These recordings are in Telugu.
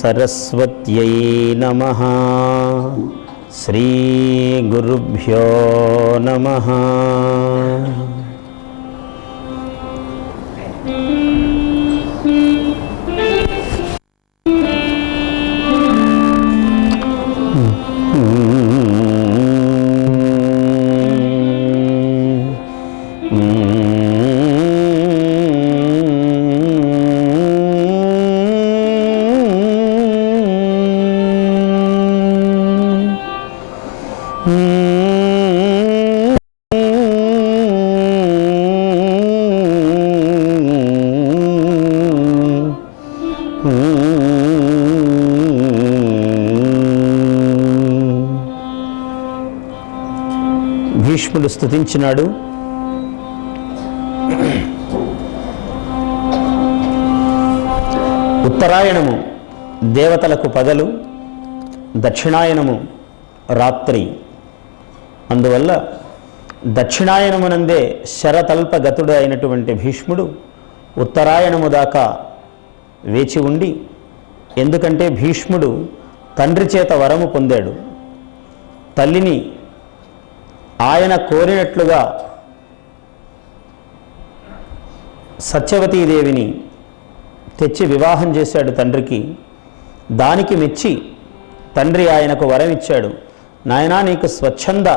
సరస్వత్యై నమః. శ్రీ గురుభ్యో నమః. భీష్ముడు స్తుతించినాడు. ఉత్తరాయణము దేవతలకు పగలు, దక్షిణాయనము రాత్రి. అందువల్ల దక్షిణాయనమునందే శరతల్పగతుడు అయినటువంటి భీష్ముడు ఉత్తరాయణము దాకా వేచి ఉండి, ఎందుకంటే భీష్ముడు తండ్రి చేత వరము పొందాడు. తల్లిని ఆయన కోరినట్లుగా సత్యవతీదేవిని తెచ్చి వివాహం చేశాడు తండ్రికి. దానికి మెచ్చి తండ్రి ఆయనకు వరం ఇచ్చాడు. నాయనా, నీకు స్వచ్ఛంద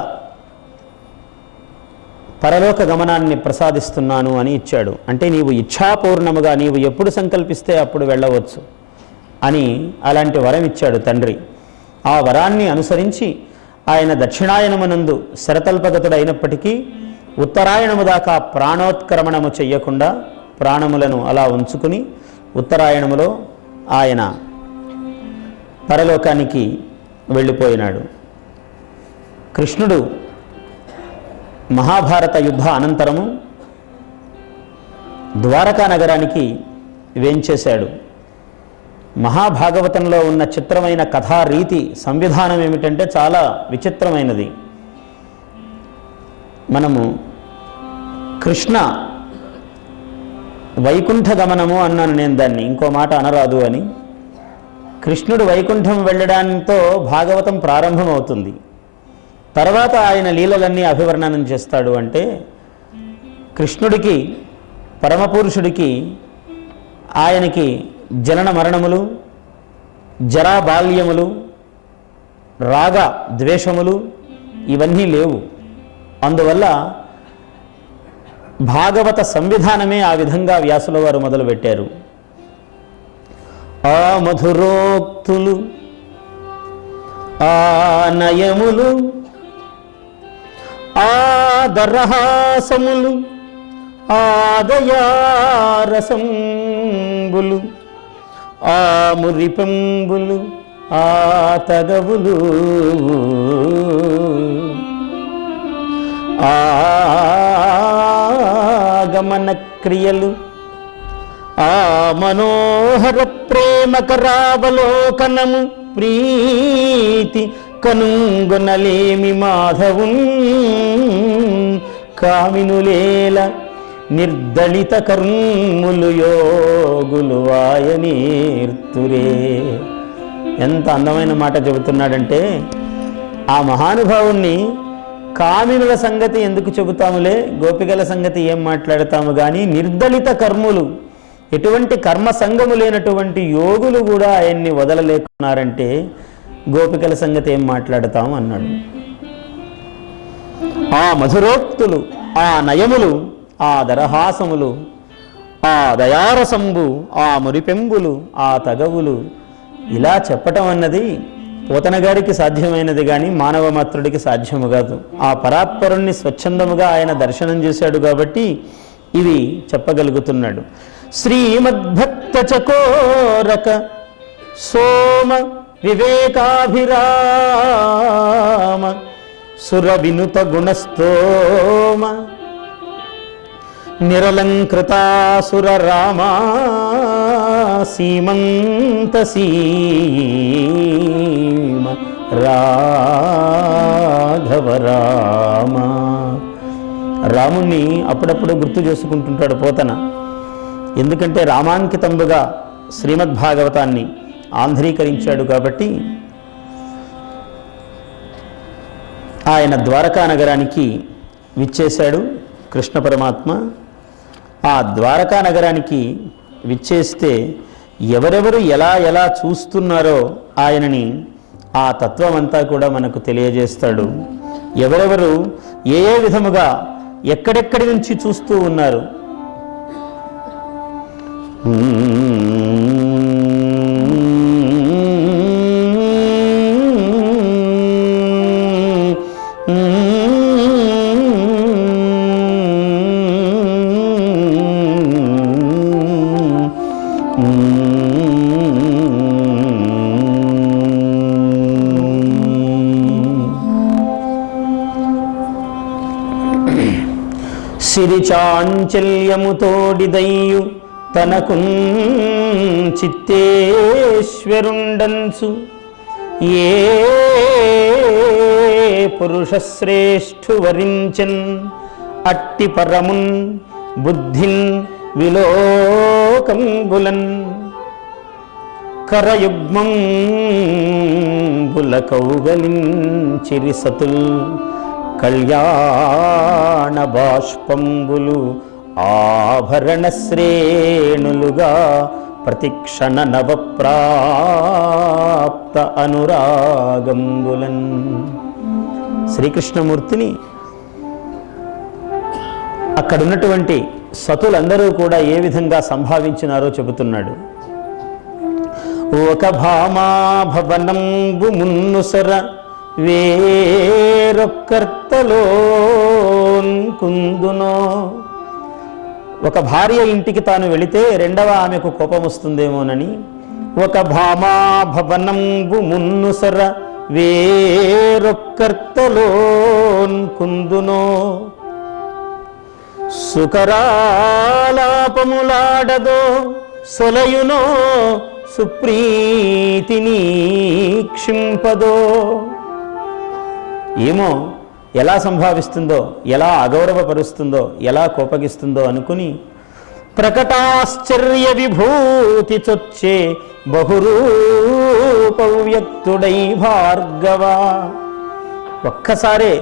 పరలోక గమనాన్ని ప్రసాదిస్తున్నాను అని ఇచ్చాడు. అంటే నీవు ఇచ్ఛాపూర్ణముగా నీవు ఎప్పుడు సంకల్పిస్తే అప్పుడు వెళ్ళవచ్చు అని అలాంటి వరం ఇచ్చాడు తండ్రి. ఆ వరాన్ని అనుసరించి ఆయన దక్షిణాయనమునందు శరతల్పగతుడు అయినప్పటికీ ఉత్తరాయణము దాకా ప్రాణోత్క్రమణము చెయ్యకుండా ప్రాణములను అలా ఉంచుకుని ఉత్తరాయణములో ఆయన పరలోకానికి వెళ్ళిపోయినాడు. కృష్ణుడు మహాభారత యుద్ధ అనంతరము ద్వారకా నగరానికి వేంచేశాడు. మహాభాగవతంలో ఉన్న చిత్రమైన కథారీతి సంవిధానం ఏమిటంటే చాలా విచిత్రమైనది. మనము కృష్ణ వైకుంఠ గమనము అన్నాను నేను, దాన్ని ఇంకో మాట అనరాదు అని. కృష్ణుడు వైకుంఠం వెళ్ళడంతో భాగవతం ప్రారంభమవుతుంది. తర్వాత ఆయన లీలలన్నీ అభివర్ణనం చేస్తాడు. అంటే కృష్ణుడికి, పరమపురుషుడికి, ఆయనకి జనన మరణములు, జరా బాల్యములు, రాగ ద్వేషములు ఇవన్నీ లేవు. అందువల్ల భాగవత సంవిధానమే ఆ విధంగా వ్యాసుల వారు మొదలుపెట్టారు. ఆ మధురోక్తులు, ఆ నయములు, ఆ దరహాసములు, ఆ దయారసంబులు, ఆ మురిపెంబులు, ఆ తగవులు, ఆ గమన క్రియలు, ఆ మనోహర ప్రేమకరావలోకనము ప్రీతి కనుగొనలేమి మాధవున్ కామినులేల నిర్దళిత కర్ములు యోగులు వాయనీర్తురే. ఎంత అందమైన మాట చెబుతున్నాడంటే, ఆ మహానుభావుణ్ణి కామినుల సంగతి ఎందుకు చెబుతాములే, గోపికల సంగతి ఏం మాట్లాడతాము కానీ, నిర్దళిత కర్ములు, ఎటువంటి కర్మ సంగము లేనటువంటి యోగులు కూడా ఆయన్ని వదలలేకున్నారంటే గోపికల సంగతి ఏం మాట్లాడతాము అన్నాడు. ఆ మధురోక్తులు, ఆ నయములు, ఆ దరహాసములు, ఆ దయారసంబు, ఆ మురిపెంబులు, ఆ తగవులు, ఇలా చెప్పటం అన్నది పోతన గారికి సాధ్యమైనది కానీ మానవ మాత్రుడికి సాధ్యము కాదు. ఆ పరాత్పరుణ్ణి స్వచ్ఛందముగా ఆయన దర్శనం చేశాడు కాబట్టి ఇవి చెప్పగలుగుతున్నాడు. శ్రీమద్భక్త చకోరక సోమ వివేకాభిరామ సుర వినుత గుణస్తోమ నిరలంకృతాసుర రామా సీమంత సీమ రాఘవ రామ. రాముణ్ణి అప్పుడప్పుడు గుర్తు చేసుకుంటుంటాడు పోతన. ఎందుకంటే రామాంకితంబుగా శ్రీమద్భాగవతాన్ని ఆంధ్రీకరించాడు కాబట్టి ఆయన ద్వారకా నగరానికి విచ్చేశాడు కృష్ణ పరమాత్మ. ఆ ద్వారకా నగరానికి విచ్చేస్తే ఎవరెవరు ఎలా ఎలా చూస్తున్నారో ఆయనని ఆ తత్వం అంతా కూడా మనకు తెలియజేస్తాడు. ఎవరెవరు ఏ ఏ విధముగా ఎక్కడెక్కడి నుంచి చూస్తూ ఉన్నారు. సిరిచాంచల్యముతోడిదయ్యు తనకున్ చిత్తేశ్వరుండంచు ఏ పురుషశ్రేష్ఠు వరించన్ అట్టి పరమున్ బుద్ధిన్ విలోకంబులన్ కరయుగ్మం బులకౌగలించిరి సతుల్ కళ్యాణ బాష్పంబులు ఆభరణ శ్రేణులుగా ప్రతిక్షణ నవప్రాప్త అనురాగంబులన్. శ్రీకృష్ణమూర్తిని అక్కడున్నటువంటి సతులందరూ కూడా ఏ విధంగా సంభావించినారో చెబుతున్నాడు. ఒక భామాభవనంబు మున్నుసర వేరొక్కర్తలోన్ కుందునో. ఒక భార్య ఇంటికి తాను వెళితే రెండవ ఆమెకు కోపం వస్తుందేమోనని ఒక భామాభవనంబు మున్నుసర వేరొక్కర్తలోన్ కుందునో. సుకరాలాపములాడదో సొలయునో సుప్రీతిని క్షింపదో. ఏమో ఎలా సంభావిస్తుందో, ఎలా అగౌరవపరుస్తుందో, ఎలా కోపగిస్తుందో అనుకుని ప్రకటాశ్చర్య విభూతి చొచ్చే బహురూపవ్యక్తుడై భార్గవ. ఒక్కసారే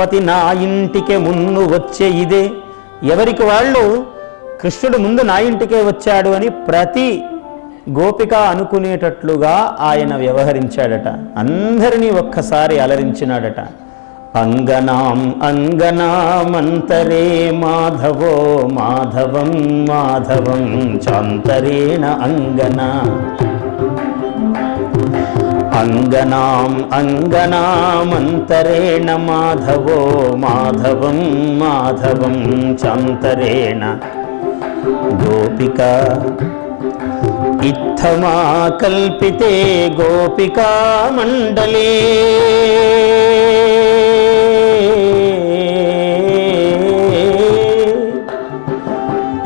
పతి నా ఇంటికే మున్ను వచ్చే ఇదే. ఎవరికి వాళ్ళు కృష్ణుడు ముందు నా ఇంటికే వచ్చాడు అని ప్రతి గోపిక అనుకునేటట్లుగా ఆయన వ్యవహరించాడట. అందరినీ ఒక్కసారి అలరించినాడట. అంగనాం అంగనామంతరే మాధవో మాధవం మాధవం చాంతరేణ అంగనా. అంగనాం అంగనామంతరేణ మాధవో మాధవం మాధవం చాంతరేణ గోపిక ఇత్తమా కల్పితే గోపికా మండలే.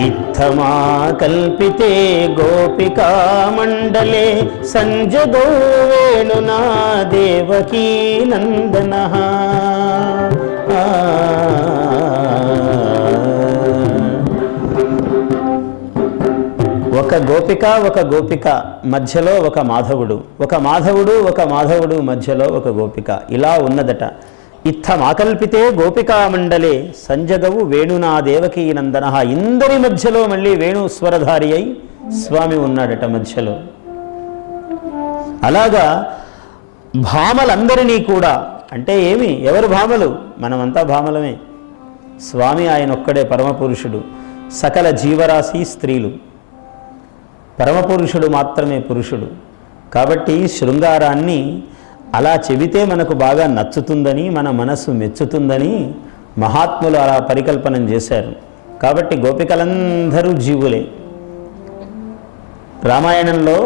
ఇత్తమా కల్పితే గోపికా మండలే సంజగో వేణునా దేవకీ నందనః. ఒక గోపిక ఒక గోపిక మధ్యలో ఒక మాధవుడు, ఒక మాధవుడు ఒక మాధవుడు మధ్యలో ఒక గోపిక, ఇలా ఉన్నదట. ఇత్తమాకల్పితే గోపికా మండలే సంజగవు వేణునా దేవకీ నందన. ఇందరి మధ్యలో మళ్ళీ వేణు స్వరధారి అయి స్వామి ఉన్నాడట మధ్యలో. అలాగా భామలందరినీ కూడా, అంటే ఏమి ఎవరు భామలు? మనమంతా భామలమే. స్వామి ఆయన ఒక్కడే పరమపురుషుడు. సకల జీవరాశి స్త్రీలు, పరమపురుషుడు మాత్రమే పురుషుడు. కాబట్టి శృంగారాన్ని అలా చెబితే మనకు బాగా నచ్చుతుందని, మన మనస్సు మెచ్చుతుందని మహాత్ములు అలా పరికల్పనం చేశారు. కాబట్టి గోపికలందరూ జీవులే. రామాయణంలో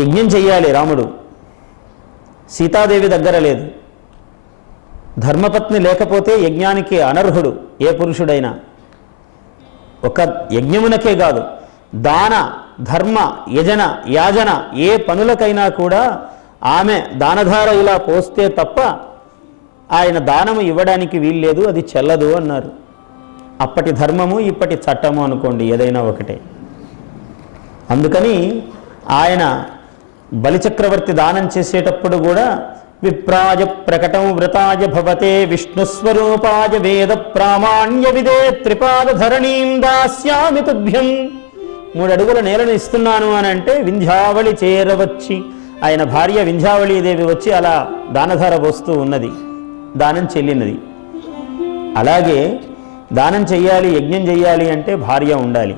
యజ్ఞం చెయ్యాలి రాముడు, సీతాదేవి దగ్గర లేదు. ధర్మపత్ని లేకపోతే యజ్ఞానికి అనర్హుడు ఏ పురుషుడైనా. ఒక యజ్ఞమునకే కాదు, దాన ధర్మ యజన యాజన ఏ పనులకైనా కూడా ఆమె దానధార ఇలా పోస్తే తప్ప ఆయన దానము ఇవ్వడానికి వీల్లేదు, అది చెల్లదు అన్నారు. అప్పటి ధర్మము ఇప్పటి చట్టము అనుకోండి, ఏదైనా ఒకటే. అందుకని ఆయన బలిచక్రవర్తి దానం చేసేటప్పుడు కూడా విప్రాయ ప్రకటం వృతాయ భవతే విష్ణుస్వరూపాయ వేద ప్రామాణ్య విదే త్రిపాద ధరణీం దాస్యామి తుభ్యం 3 అడుగుల నేలను ఇస్తున్నాను అని అంటే వింధ్యావళి చేరవచ్చి ఆయన భార్య వింధ్యావళీదేవి వచ్చి అలా దానధార పోస్తూ ఉన్నది, దానం చెల్లినది. అలాగే దానం చెయ్యాలి, యజ్ఞం చెయ్యాలి అంటే భార్య ఉండాలి.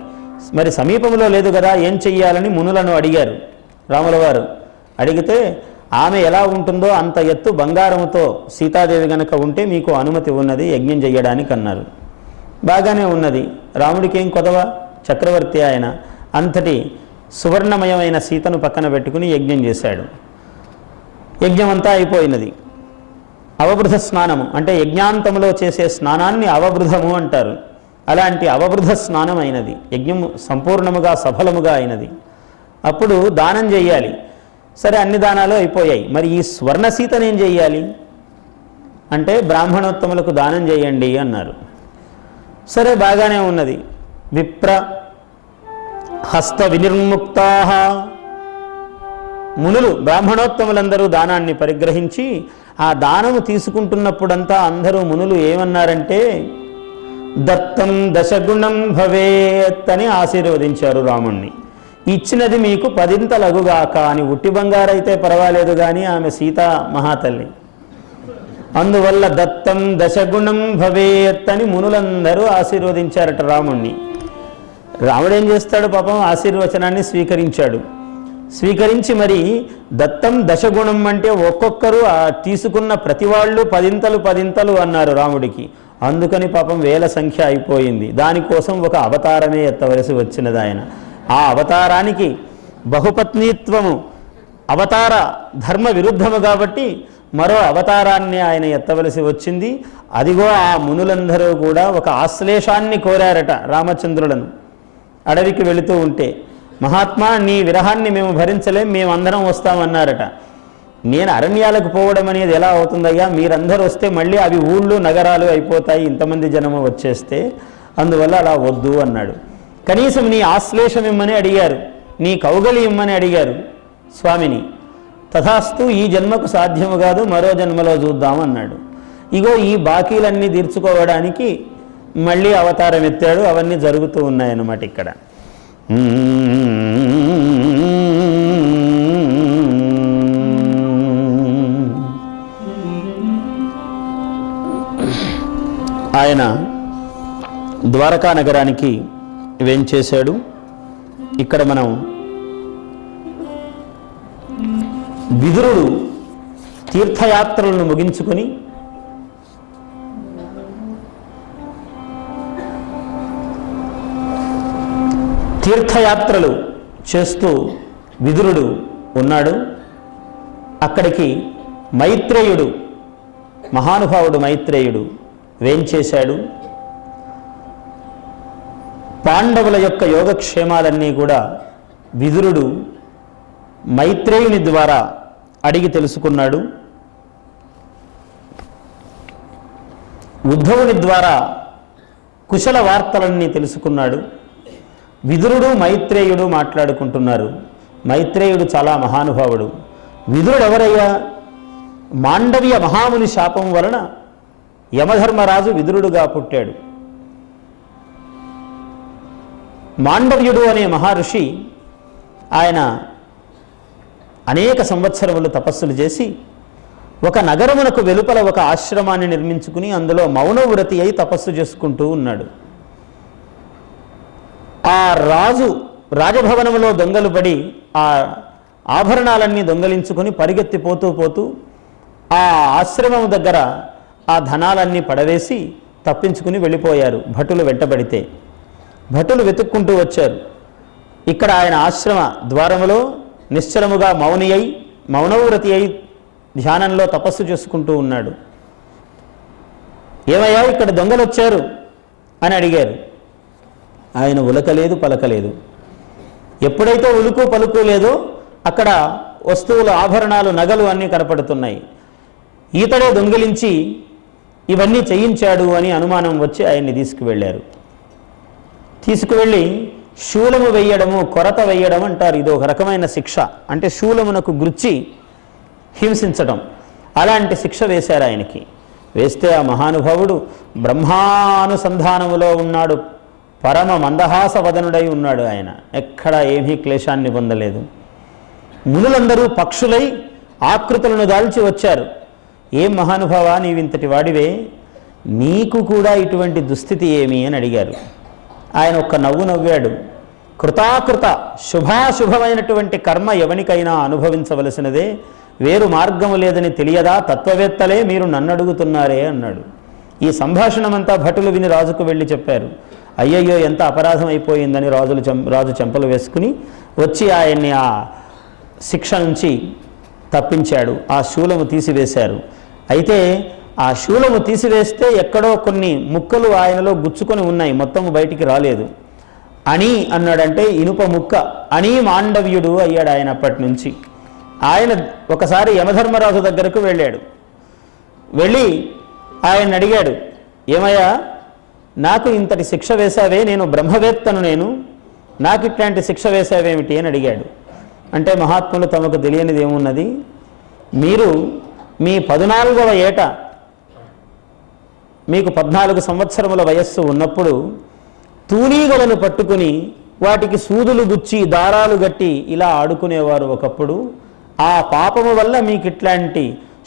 మరి సమీపంలో లేదు కదా, ఏం చెయ్యాలని మునులను అడిగారు రాముల వారు. అడిగితే ఆమె ఎలా ఉంటుందో అంత ఎత్తు బంగారముతో సీతాదేవి గనక ఉంటే మీకు అనుమతి ఉన్నది యజ్ఞం చెయ్యడానికి అన్నారు. బాగానే ఉన్నది. రాముడికి ఏం కొదవ, చక్రవర్తి ఆయన. అంతటి సువర్ణమయమైన సీతను పక్కన పెట్టుకుని యజ్ఞం చేశాడు. యజ్ఞం అంతా అయిపోయినది. అవబృధ స్నానము అంటే యజ్ఞాంతంలో చేసే స్నానాన్ని అవబృధము అంటారు. అలాంటి అవబృధ స్నానం అయినది, యజ్ఞము సంపూర్ణముగా సఫలముగా అయినది. అప్పుడు దానం చెయ్యాలి. సరే, అన్ని దానాలు అయిపోయాయి. మరి ఈ స్వర్ణ సీతనేం చెయ్యాలి అంటే బ్రాహ్మణోత్తములకు దానం చేయండి అన్నారు. సరే, బాగానే ఉన్నది. విప్ర హస్త వినిర్ముక్తా, మునులు బ్రాహ్మణోత్తములందరూ దానాన్ని పరిగ్రహించి ఆ దానము తీసుకుంటున్నప్పుడంతా అందరూ మునులు ఏమన్నారంటే దత్తం దశగుణం భవేత్ అని ఆశీర్వదించారు రాముణ్ణి. ఇచ్చినది మీకు 10 అని. ఉట్టి బంగారైతే పర్వాలేదు కానీ ఆమె సీతా మహాతల్లి. అందువల్ల దత్తం దశగుణం భవేత్ అని మునులందరూ ఆశీర్వదించారట రాముణ్ణి. రాముడేం చేస్తాడు పాపం, ఆశీర్వచనాన్ని స్వీకరించాడు. స్వీకరించి మరి దత్తం దశగుణం అంటే ఒక్కొక్కరు తీసుకున్న ప్రతి వాళ్ళు 10 అన్నారు రాముడికి. అందుకని పాపం 1000 సంఖ్య అయిపోయింది. దానికోసం ఒక అవతారమే ఎత్తవలసి వచ్చినది ఆయన. ఆ అవతారానికి బహుపత్నీత్వము అవతార ధర్మ విరుద్ధము కాబట్టి మరో అవతారాన్ని ఆయన ఎత్తవలసి వచ్చింది. అదిగో ఆ మునులందరూ కూడా ఒక ఆశ్లేషాన్ని కోరారట రామచంద్రులను. అడవికి వెళుతూ ఉంటే, మహాత్మా నీ విరహాన్ని మేము భరించలేం, మేమందరం వస్తామన్నారట. నేను అరణ్యాలకు పోవడం అనేది ఎలా అవుతుందయ్యా, మీరందరూ వస్తే మళ్ళీ అవి ఊళ్ళు నగరాలు అయిపోతాయి, ఇంతమంది జనము వచ్చేస్తే, అందువల్ల అలా వద్దు అన్నాడు. కనీసం నీ ఆశ్లేషం ఇమ్మని అడిగారు, నీ కౌగలి ఇమ్మని అడిగారు స్వామిని. తథాస్తు, ఈ జన్మకు సాధ్యము కాదు, మరో జన్మలో చూద్దామన్నాడు. ఇగో ఈ బాకీలన్నీ తీర్చుకోవడానికి మళ్ళీ అవతారం ఎత్తాడు. అవన్నీ జరుగుతూ ఉన్నాయన్నమాట ఇక్కడ. ఆయన ద్వారకా నగరానికి వేంచేశాడు. ఇక్కడ మనం విదురుడు తీర్థయాత్రలను ముగించుకొని తీర్థయాత్రలు చేస్తూ విదురుడు ఉన్నాడు. అక్కడికి మైత్రేయుడు, మహానుభావుడు మైత్రేయుడు వేంచేశాడు. పాండవుల యొక్క యోగక్షేమాలన్నీ కూడా విదురుడు మైత్రేయుని ద్వారా అడిగి తెలుసుకున్నాడు. ఉద్ధవుని ద్వారా కుశల వార్తలన్నీ తెలుసుకున్నాడు. విదురుడు మైత్రేయుడు మాట్లాడుకుంటున్నారు. మైత్రేయుడు చాలా మహానుభావుడు. విదురుడు ఎవరయ్యా? మాండవ్య మహాముని శాపం వలన యమధర్మరాజు విదురుడుగా పుట్టాడు. మాండవ్యుడు అనే మహర్షి ఆయన అనేక సంవత్సరములు తపస్సులు చేసి ఒక నగరమునకు వెలుపల ఒక ఆశ్రమాన్ని నిర్మించుకుని అందులో మౌనవ్రతి అయి తపస్సు చేసుకుంటూ ఉన్నాడు. ఆ రాజు రాజభవనంలో దొంగలు పడి ఆ ఆభరణాలన్నీ దొంగలించుకొని పరిగెత్తిపోతూ ఆ ఆశ్రమం దగ్గర ఆ ధనాలన్నీ పడవేసి తప్పించుకుని వెళ్ళిపోయారు. భటులు వెంటబడితే భటులు వెతుక్కుంటూ వచ్చారు. ఇక్కడ ఆయన ఆశ్రమ ద్వారములో నిశ్చలముగా మౌనవ్రతి అయి ధ్యానంలో తపస్సు చేసుకుంటూ ఉన్నాడు. ఏమయ్యా, ఇక్కడ దొంగలు వచ్చారు అని అడిగారు. ఆయన ఉలకలేదు, పలకలేదు. ఎప్పుడైతే ఉలుకు పలుకు లేదో అక్కడ వస్తువులు, ఆభరణాలు, నగలు అన్నీ కనపడుతున్నాయి. ఈతడే దొంగిలించి ఇవన్నీ చేయించాడు అని అనుమానం వచ్చి ఆయన్ని తీసుకువెళ్ళారు. తీసుకువెళ్ళి శూలము వెయ్యడము, కొరత వెయ్యడం అంటారు. ఇది ఒక రకమైన శిక్ష. అంటే శూలమునకు గుచ్చి హింసించడం, అలాంటి శిక్ష వేశారు ఆయనకి. వేస్తే ఆ మహానుభావుడు బ్రహ్మానుసంధానములో ఉన్నాడు, పరమ మందహాస వదనుడై ఉన్నాడు. ఆయన ఎక్కడా ఏమీ క్లేశాన్ని పొందలేదు. మునులందరూ పక్షులై ఆకృతులను దాల్చి వచ్చారు. ఏం మహానుభావా, నీవింతటి వాడివే, నీకు కూడా ఇటువంటి దుస్థితి ఏమి అని అడిగారు. ఆయన ఒక్క నవ్వు నవ్వాడు. కృతాకృత శుభాశుభమైనటువంటి కర్మ ఎవనికైనా అనుభవించవలసినదే, వేరు మార్గము లేదని తెలియదా తత్వవేత్తలే మీరు నన్ను అడుగుతున్నారే అన్నాడు. ఈ సంభాషణమంతా భటులు విని రాజుకు వెళ్ళి చెప్పారు. అయ్యయ్యో ఎంత అపరాధం అయిపోయిందని రాజు చెంపలు వేసుకుని వచ్చి ఆయన్ని ఆ శిక్ష నుంచి తప్పించాడు. ఆ శూలము తీసివేశారు. అయితే ఆ శూలము తీసివేస్తే ఎక్కడో కొన్ని ముక్కలు ఆయనలో గుచ్చుకొని ఉన్నాయి, మొత్తము బయటికి రాలేదు. అని అన్నాడంటే ఇనుప ముక్క, అని మాండవ్యుడు అయ్యాడు ఆయన అప్పటి నుంచి. ఆయన ఒకసారి యమధర్మరాజు దగ్గరకు వెళ్ళాడు. వెళ్ళి ఆయన అడిగాడు, ఏమయ్యా నాకు ఇంతటి శిక్ష వేశావే, నేను బ్రహ్మవేత్తను, నాకు ఇట్లాంటి శిక్ష వేశావేమిటి అని అడిగాడు. అంటే మహాత్ములు తమకు తెలియనిది ఏమున్నది, మీరు మీ 14వ ఏట, మీకు 14 సంవత్సరముల వయస్సు ఉన్నప్పుడు తూనీగలను పట్టుకుని వాటికి సూదులు గుచ్చి దారాలు గట్టి ఇలా ఆడుకునేవారు ఒకప్పుడు. ఆ పాపము వల్ల మీకు ఇట్లాంటి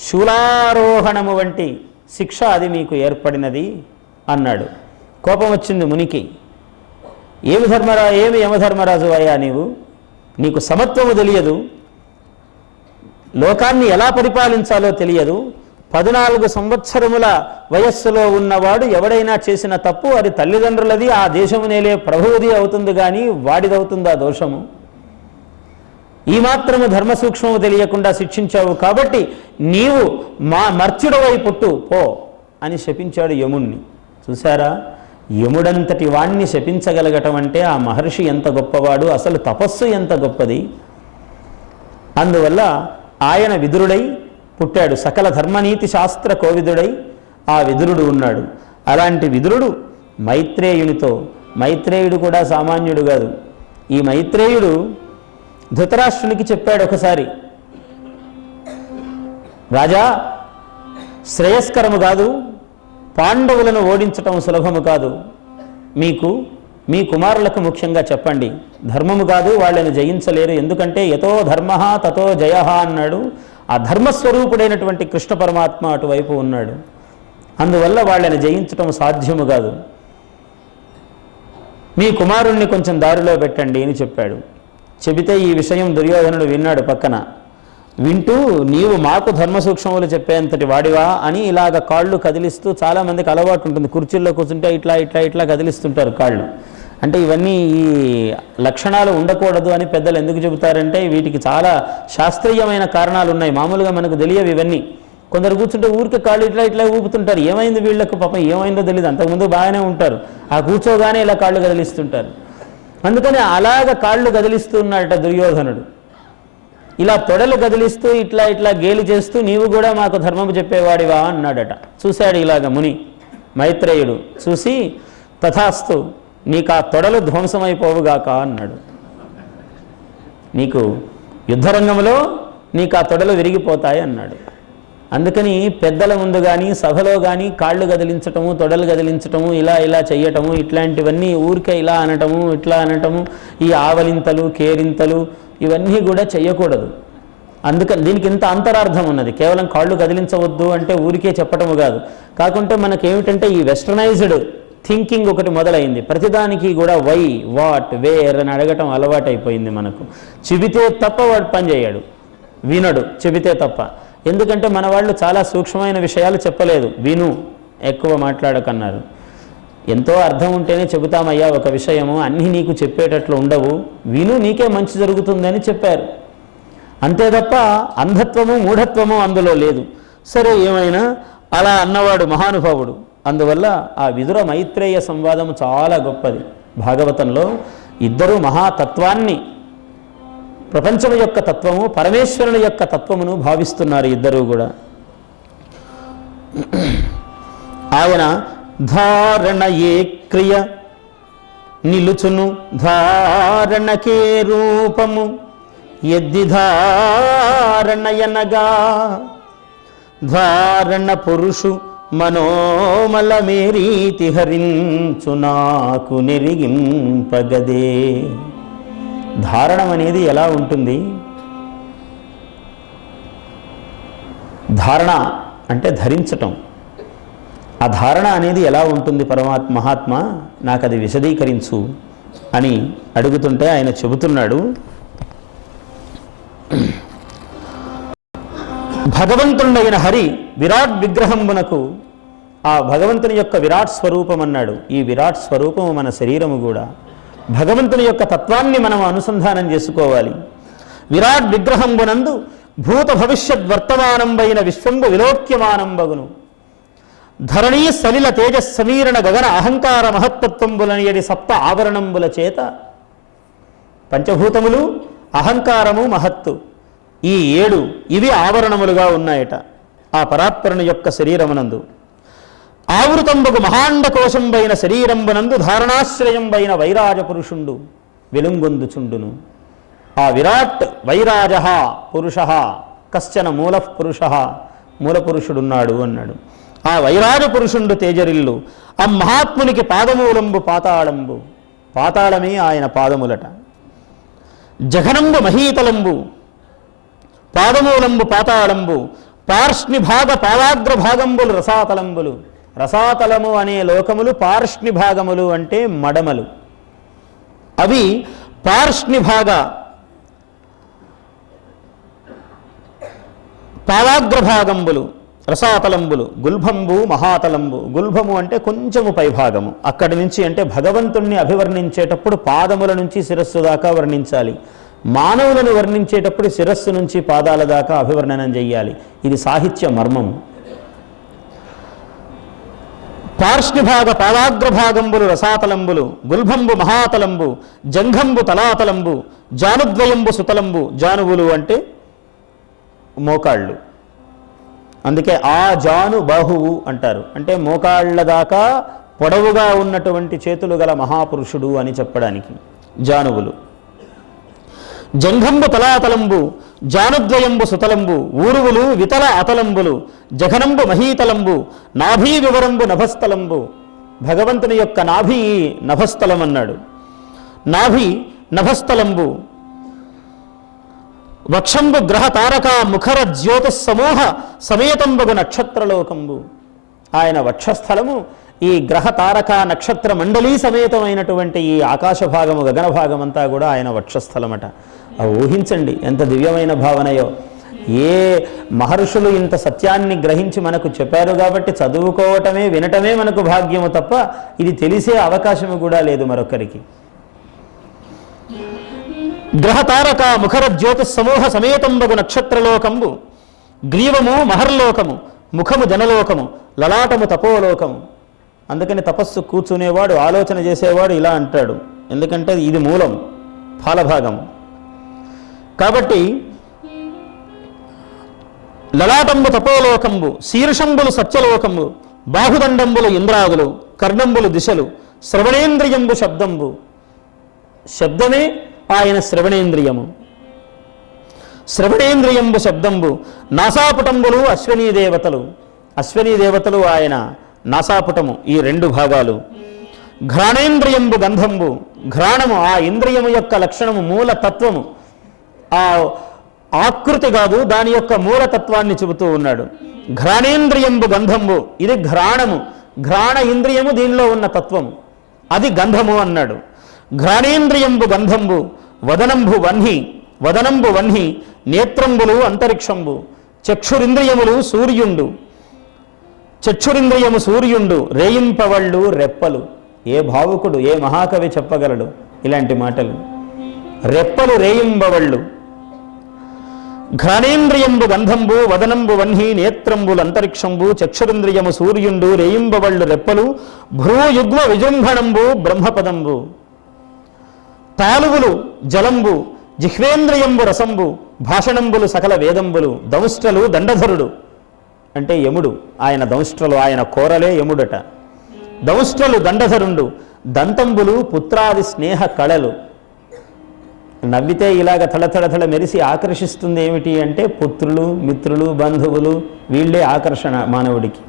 శూలారోహణము వంటి శిక్ష అది మీకు ఏర్పడినది అన్నాడు. కోపం వచ్చింది మునికి. ఏమి యమధర్మరాజు అయ్యా నీకు సమత్వము తెలియదు, లోకాన్ని ఎలా పరిపాలించాలో తెలియదు. 14 సంవత్సరముల వయస్సులో ఉన్నవాడు ఎవడైనా చేసిన తప్పు అది తల్లిదండ్రులది, ఆ దేశము నేలే ప్రభువుది అవుతుంది, కానీ వాడిదవుతుందా దోషము? ఈ మాత్రము ధర్మ సూక్ష్మము తెలియకుండా శిక్షించావు కాబట్టి నీవు మా మర్త్యుడవై పుట్టు పో అని శపించాడు యముణ్ణి. చూసారా, యముడంతటి వాణ్ణి శపించగలగటం అంటే ఆ మహర్షి ఎంత గొప్పవాడు, అసలు తపస్సు ఎంత గొప్పది. అందువల్ల ఆయన విదురుడై పుట్టాడు. సకల ధర్మనీతి శాస్త్ర కోవిదుడై ఆ విదురుడు ఉన్నాడు. అలాంటి విదురుడు మైత్రేయునితో, మైత్రేయుడు కూడా సామాన్యుడు కాదు. ఈ మైత్రేయుడు ధృతరాష్ట్రునికి చెప్పాడు ఒకసారి, రాజా శ్రేయస్కరము కాదు, పాండవులను ఓడించటం సులభము కాదు, మీ కుమారులకు ముఖ్యంగా చెప్పండి, ధర్మము కాదు వాళ్ళని జయించలేరు, ఎందుకంటే యతో ధర్మ తతో జయ అన్నాడు. ఆ ధర్మస్వరూపుడైనటువంటి కృష్ణ పరమాత్మ అటువైపు ఉన్నాడు, అందువల్ల వాళ్ళని జయించటం సాధ్యము కాదు, మీ కుమారుణ్ణి కొంచెం దారిలో పెట్టండి అని చెప్పాడు. చెబితే ఈ విషయం దుర్యోధనుడు విన్నాడు పక్కన. వింటూ నీవు మాకు ధర్మ సూక్ష్మములు చెప్పేంతటి వాడివా అని ఇలాగ కాళ్ళు కదిలిస్తూ, చాలామందికి అలవాటు ఉంటుంది కుర్చీల్లో కూర్చుంటే ఇట్లా ఇట్లా ఇట్లా కదిలిస్తుంటారు కాళ్ళు. అంటే ఇవన్నీ ఈ లక్షణాలు ఉండకూడదు అని పెద్దలు ఎందుకు చెబుతారంటే వీటికి చాలా శాస్త్రీయమైన కారణాలు ఉన్నాయి, మామూలుగా మనకు తెలియవు ఇవన్నీ. కొందరు కూర్చుంటే ఊరికి కాళ్ళు ఇట్లా ఇట్లా ఊపుతుంటారు, ఏమైంది వీళ్ళకు పాపం ఏమైందో తెలియదు, అంతకుముందు బాగానే ఉంటారు, ఆ కూర్చోగానే ఇలా కాళ్ళు కదిలిస్తుంటారు. అందుకని అలాగ కాళ్ళు కదిలిస్తున్నాడట దుర్యోధనుడు. ఇలా తొడలు కదిలిస్తూ ఇట్లా ఇట్లా గేలి చేస్తూ నీవు కూడా మాకు ధర్మము చెప్పేవాడివా అన్నాడట. చూశాడు ఇలాగ ముని మైత్రేయుడు, చూసి తథాస్తు నీకు ఆ తొడలు ధ్వంసమైపోవుగాక అన్నాడు. నీకు యుద్ధరంగంలో నీకు ఆ తొడలు విరిగిపోతాయి అన్నాడు. అందుకని పెద్దల ముందు కానీ సభలో కానీ కాళ్ళు కదిలించటము, తొడలు కదిలించటము, ఇలా ఇలా చెయ్యటము, ఇట్లాంటివన్నీ ఊరికే ఇలా అనటము ఇట్లా అనటము, ఈ ఆవలింతలు కేరింతలు ఇవన్నీ కూడా చెయ్యకూడదు. అందుకని దీనికి ఇంత అంతరార్థం ఉన్నది. కేవలం కాళ్ళు కదిలించవద్దు అంటే ఊరికే చెప్పటము కాదు. కాకుంటే మనకేమిటంటే ఈ వెస్టర్నైజ్డ్ థింకింగ్ ఒకటి మొదలైంది. ప్రతిదానికి కూడా వై వాట్ వేర్ అని అడగటం అలవాటైపోయింది మనకు. చెబితే తప్ప వాడు పని చేయడు, వినడు చెబితే తప్ప. ఎందుకంటే మన వాళ్ళు చాలా సూక్ష్మమైన విషయాలు చెప్పలేదు, విను ఎక్కువ మాట్లాడకన్నారు. ఎంతో అర్థం ఉంటేనే చెబుతామయ్యా ఒక విషయము, అన్నీ నీకు చెప్పేటట్లు ఉండవు, విను నీకే మంచి జరుగుతుందని చెప్పారు. అంతే తప్ప అంధత్వము మూఢత్వము అందులో లేదు. సరే ఏమైనా అలా అన్నవాడు మహానుభావుడు. అందువల్ల ఆ విదుర మైత్రేయ సంవాదము చాలా గొప్పది. భాగవతంలో ఇద్దరు మహాతత్వాన్ని, ప్రపంచం యొక్క తత్వము పరమేశ్వరుని యొక్క తత్వమును భావిస్తున్నారు ఇద్దరూ కూడా. ఆయన ధారణ ఏ క్రియ నిలుచును ధారణకే రూపము ఎద్ది ధారణయనగా ధారణ పురుషు మనోమల మేరీతి హరించు నాకు నెరిగింపగదే. ధారణం అనేది ఎలా ఉంటుంది? ధారణ అంటే ధరించటం. ఆ ధారణ అనేది ఎలా ఉంటుంది మహాత్మ, నాకు అది విశదీకరించు అని అడుగుతుంటే ఆయన చెబుతున్నాడు, భగవంతుడైన హరి విరాట్ విగ్రహంబునకు ఆ భగవంతుని యొక్క విరాట్ స్వరూపం అన్నాడు. ఈ విరాట్ స్వరూపము మన శరీరము కూడా. భగవంతుని యొక్క తత్వాన్ని మనం అనుసంధానం చేసుకోవాలి. విరాట్ విగ్రహంబునందు భూత భవిష్యత్ వర్తమానంబైన విశ్వంబు విలోక్యమానంబగును. ధరణీ సలిల తేజస్సమీరణ గగన అహంకార మహత్తత్వంబులనియడి సప్త ఆవరణంబుల చేత పంచభూతములు, అహంకారము, మహత్తు ఈ 7 ఇవి ఆవరణములుగా ఉన్నాయట ఆ పరాత్పరుని యొక్క శరీరమునందు. ఆవృతంబగు మహాండ కోశంబైన శరీరంబునందు ధారణాశ్రయంబైన వైరాజ పురుషుండు వెలుంగొందుచుండును. ఆ విరాట్ వైరాజ పురుష కశ్చన మూల పురుష, మూల పురుషుడున్నాడు అన్నాడు. ఆ వైరాజ పురుషుండు తేజరిల్లు. ఆ మహాత్మునికి పాదమూలంబు పాతాళంబు, పాతాళమే ఆయన పాదములట. జఘనంబు మహీతలంబు, పాదమూలంబు పాతాళంబు, పార్ష్ణిభాగ పాదాగ్రభాగంబులు రసాతలంబులు. రసాతలము అనే లోకములు పార్ష్ణిభాగములు అంటే మడమలు. అవి పార్ష్ణిభాగ పాదాగ్రభాగంబులు రసాతలంబులు. గుల్భంబు మహాతలంబు. గుల్భము అంటే కొంచెము పైభాగము. అక్కడి నుంచి అంటే భగవంతుణ్ణి అభివర్ణించేటప్పుడు పాదముల నుంచి శిరస్సు దాకా వర్ణించాలి. మానవులను వర్ణించేటప్పుడు శిరస్సు నుంచి పాదాల దాకా అభివర్ణనం చెయ్యాలి. ఇది సాహిత్య మర్మము. పార్ష్ణిభాగ పాదాగ్రభాగంబులు రసాతలంబులు, గుల్భంబు మహాతలంబు, జంఘంబు తలాతలంబు, జానుద్వయంబు సుతలంబు. జానువులు అంటే మోకాళ్ళు. అందుకే ఆ జాను బాహువు అంటారు. అంటే మోకాళ్ళ దాకా పొడవుగా ఉన్నటువంటి చేతులు గల మహాపురుషుడు అని చెప్పడానికి జానువులు. జంఘంబు తలాతలంబు, జానుద్వయంబు సుతలంబు, ఊరువులు వితల అతలంబులు, జఘనంబు మహీతలంబు, నాభీ వివరంబు నభస్థలంబు. భగవంతుని యొక్క నాభి నభస్థలం అన్నాడు. నాభి నభస్థలంబు. వక్షంబు గ్రహ తారక ముఖర జ్యోతిస్ సమూహ సమేతంబగు నక్షత్రలోకంబు. ఆయన వక్షస్థలము ఈ గ్రహ తారక నక్షత్ర మండలీ సమేతమైనటువంటి ఈ ఆకాశ భాగము గగన భాగం అంతా కూడా ఆయన వక్షస్థలమట. ఊహించండి ఎంత దివ్యమైన భావనయో. ఏ మహర్షులు ఇంత సత్యాన్ని గ్రహించి మనకు చెప్పారు కాబట్టి చదువుకోవటమే వినటమే మనకు భాగ్యము తప్ప ఇది తెలిసే అవకాశము కూడా లేదు మరొకరికి. గ్రహతారక ముఖర జ్యోతిస్ సమూహ సమేతంబగు నక్షత్రలోకంబు. గ్రీవము మహర్లోకము, ముఖము జనలోకము, లలాటము తపోలోకము. అందుకని తపస్సు కూర్చునేవాడు, ఆలోచన చేసేవాడు ఇలా అంటాడు. ఎందుకంటే ఇది మూలం, ఫలభాగము. కాబట్టి లలాటంబు తపోలోకంబు, శీర్షంబులు సత్యలోకంబు, బాహుదండంబులు ఇంద్రాదులు, కర్ణంబులు దిశలు, శ్రవణేంద్రియంబు శబ్దంబు. శబ్దమే ఆయన శ్రవణేంద్రియము. శ్రవణేంద్రియంబు శబ్దంబు. నాసాపుటంబులు అశ్వనీ దేవతలు. అశ్వనీ దేవతలు ఆయన నాసాపుటము, ఈ 2 భాగాలు. ఘ్రాణేంద్రియంబు గంధంబు. ఘ్రాణము ఆ ఇంద్రియము యొక్క లక్షణము, మూలతత్వము. ఆ ఆకృతి కాదు, దాని యొక్క మూలతత్వాన్ని చెబుతూ ఉన్నాడు. ఘ్రాణేంద్రియంబు గంధంబు. ఇది ఘ్రాణము, ఘ్రాణ ఇంద్రియము, దీనిలో ఉన్న తత్వము, అది గంధము అన్నాడు. ఘ్రాణేంద్రియంబు గంధంబు. వదనంబు వన్హి. వదనంబు వన్హి. నేత్రంబులు అంతరిక్షంబు. చక్షురింద్రియములు సూర్యుండు. చక్షురింద్రియము సూర్యుండు. రేయింపవళ్ళు రెప్పలు. ఏ భావుకుడు, ఏ మహాకవి చెప్పగలడు ఇలాంటి మాటలు? రెప్పలు రేయింబవళ్ళు. ఘ్రాణేంద్రియంబు గంధంబు. వదనంబు వన్హి. నేత్రంబులు అంతరిక్షంబు. చక్షురింద్రియము సూర్యుండు. రేయింబవళ్ళు రెప్పలు. భ్రూయుగ్మ విజృంభణంబు బ్రహ్మపదంబు. తాలువులు జలంబు. జిహ్వేంద్రియంబు రసంబు. భాషణంబులు సకల వేదంబులు. దంష్ట్రలు దండధరుడు అంటే యముడు. ఆయన దంష్ట్రలు, ఆయన కోరలే యముడట. దంష్ట్రలు దండధరుండు. దంతంబులు పుత్రాది స్నేహ కళలు. నవ్వితే ఇలాగ తళతళతళ మెరిసి ఆకర్షిస్తుంది ఏమిటి అంటే పుత్రులు, మిత్రులు, బంధువులు, వీళ్ళే ఆకర్షణ మానవుడికి.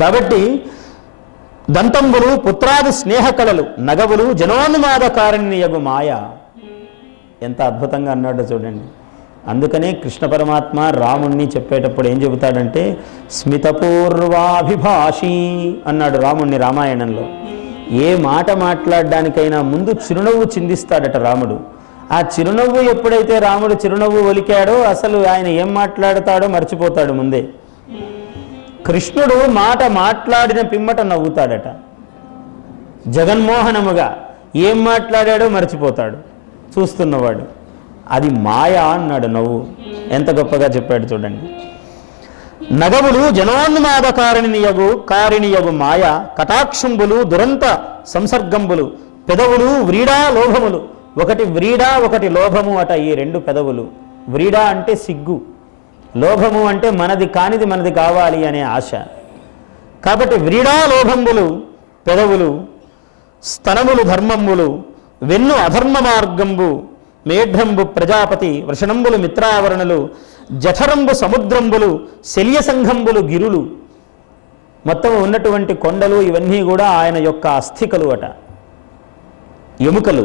కాబట్టి దంతంబులు పుత్రాది స్నేహ కళలు నగవులు జనోన్మాదకారిణ్యగు మాయ. ఎంత అద్భుతంగా అన్నాడో చూడండి. అందుకనే కృష్ణ పరమాత్మ రాముణ్ణి చెప్పేటప్పుడు ఏం చెబుతాడంటే స్మితపూర్వాభిభాషి అన్నాడు రాముణ్ణి రామాయణంలో. ఏ మాట మాట్లాడడానికైనా ముందు చిరునవ్వు చిందిస్తాడట రాముడు. ఆ చిరునవ్వు ఎప్పుడైతే రాముడు చిరునవ్వు ఒలికాడో అసలు ఆయన ఏం మాట్లాడతాడో మర్చిపోతాడు ముందే. కృష్ణుడు మాట మాట్లాడిన పిమ్మట నవ్వుతాడట జగన్మోహనముగా. ఏం మాట్లాడాడో మర్చిపోతాడు చూస్తున్నవాడు. అది మాయ అన్నాడు నవ్వు. ఎంత గొప్పగా చెప్పాడు చూడండి. నగవులు జనోన్మాదకారిణియగు మాయ, కటాక్షంబులు దురంత సంసర్గంబులు, పెదవులు వ్రీడా లోభములు. ఒకటి వ్రీడా ఒకటి లోభము అట ఈ రెండు పెదవులు. వ్రీడా అంటే సిగ్గు, లోభము అంటే మనది కానిది మనది కావాలి అనే ఆశ. కాబట్టి వ్రీడా లోభంబులు పెదవులు, స్తనములు ధర్మంబులు, వెన్ను అధర్మ మార్గంబు, మేఢ్రంబు ప్రజాపతి, వృషణంబులు మిత్రావరణులు, జఠరంబు సముద్రంబులు, శల్య సంఘంబులు గిరులు. మొత్తం ఉన్నటువంటి కొండలు ఇవన్నీ కూడా ఆయన యొక్క అస్థికలు అట, ఎముకలు.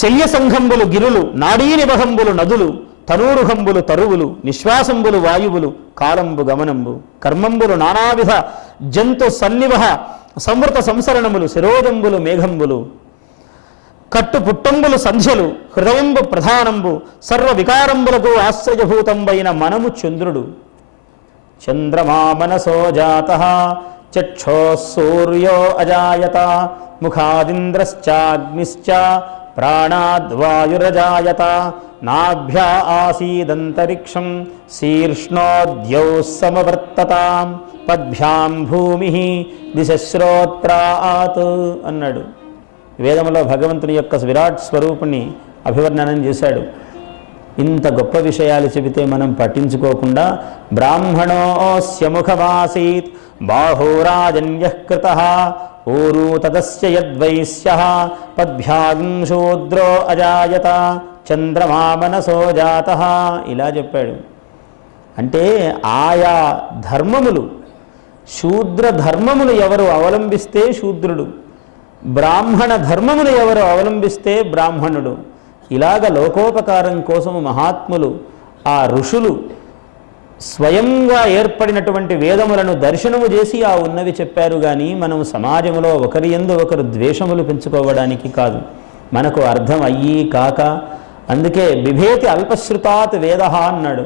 శల్య సంఘంబులు గిరులు, నాడీ నిబహంబులు నదులు, తనూరుహంబులు తరువులు, నిశ్వాసంబులు వాయువులు, కాలంబు గమనంబు, కర్మంబులు నానావిధ జంతు సన్నివహ సంవృత సంసరణములు, శిరోజంబులు మేఘంబులు, కట్టు పుట్టంబులు సంధ్యలు, హృదయంబు ప్రధానంబు, సర్వ వికారంబులకు ఆశ్రయభూతంబైన మనము చంద్రుడు. చంద్రమా మనసో జాతః చక్షో సూర్యో అజాయత, ముఖాదింద్రశ్చాగ్నిశ్చ ప్రాణాద్వాయురజాయత, నాభ్యా ఆసీదంతరిక్షం శీర్ష్ణోద్యౌ సమవర్తతాం, పద్భ్యాం భూమి దిశశ్రోత్రాత్ అన్నాడు. వేదంలో భగవంతుని యొక్క విరాట్ స్వరూపుణ్ణి అభివర్ణనం చేశాడు. ఇంత గొప్ప విషయాలు చెబితే మనం పట్టించుకోకుండా బ్రాహ్మణోస్య ముఖమాసీత్ బాహురాజన్యః కృతః ఊరు తదస్య యద్వైశ్యః పద్భ్యాం శూద్రో అజాయత చంద్రమా మనసో జాతః ఇలా చెప్పాడు. అంటే ఆయా ధర్మములు, శూద్ర ధర్మములు ఎవరు అవలంబిస్తే శూద్రుడు, బ్రాహ్మణ ధర్మమును ఎవరు అవలంబిస్తే బ్రాహ్మణుడు. ఇలాగ లోకోపకారం కోసం మహాత్ములు, ఆ ఋషులు స్వయంగా ఏర్పడినటువంటి వేదములను దర్శనము చేసి ఆ ఉన్నవి చెప్పారు. కానీ మనం సమాజంలో ఒకరి యందు ఒకరు ద్వేషములు పెంచుకోవడానికి కాదు, మనకు అర్థం అయ్యి కాక. అందుకే బిభేతి అల్పశ్రుతాత్ వేద అన్నాడు.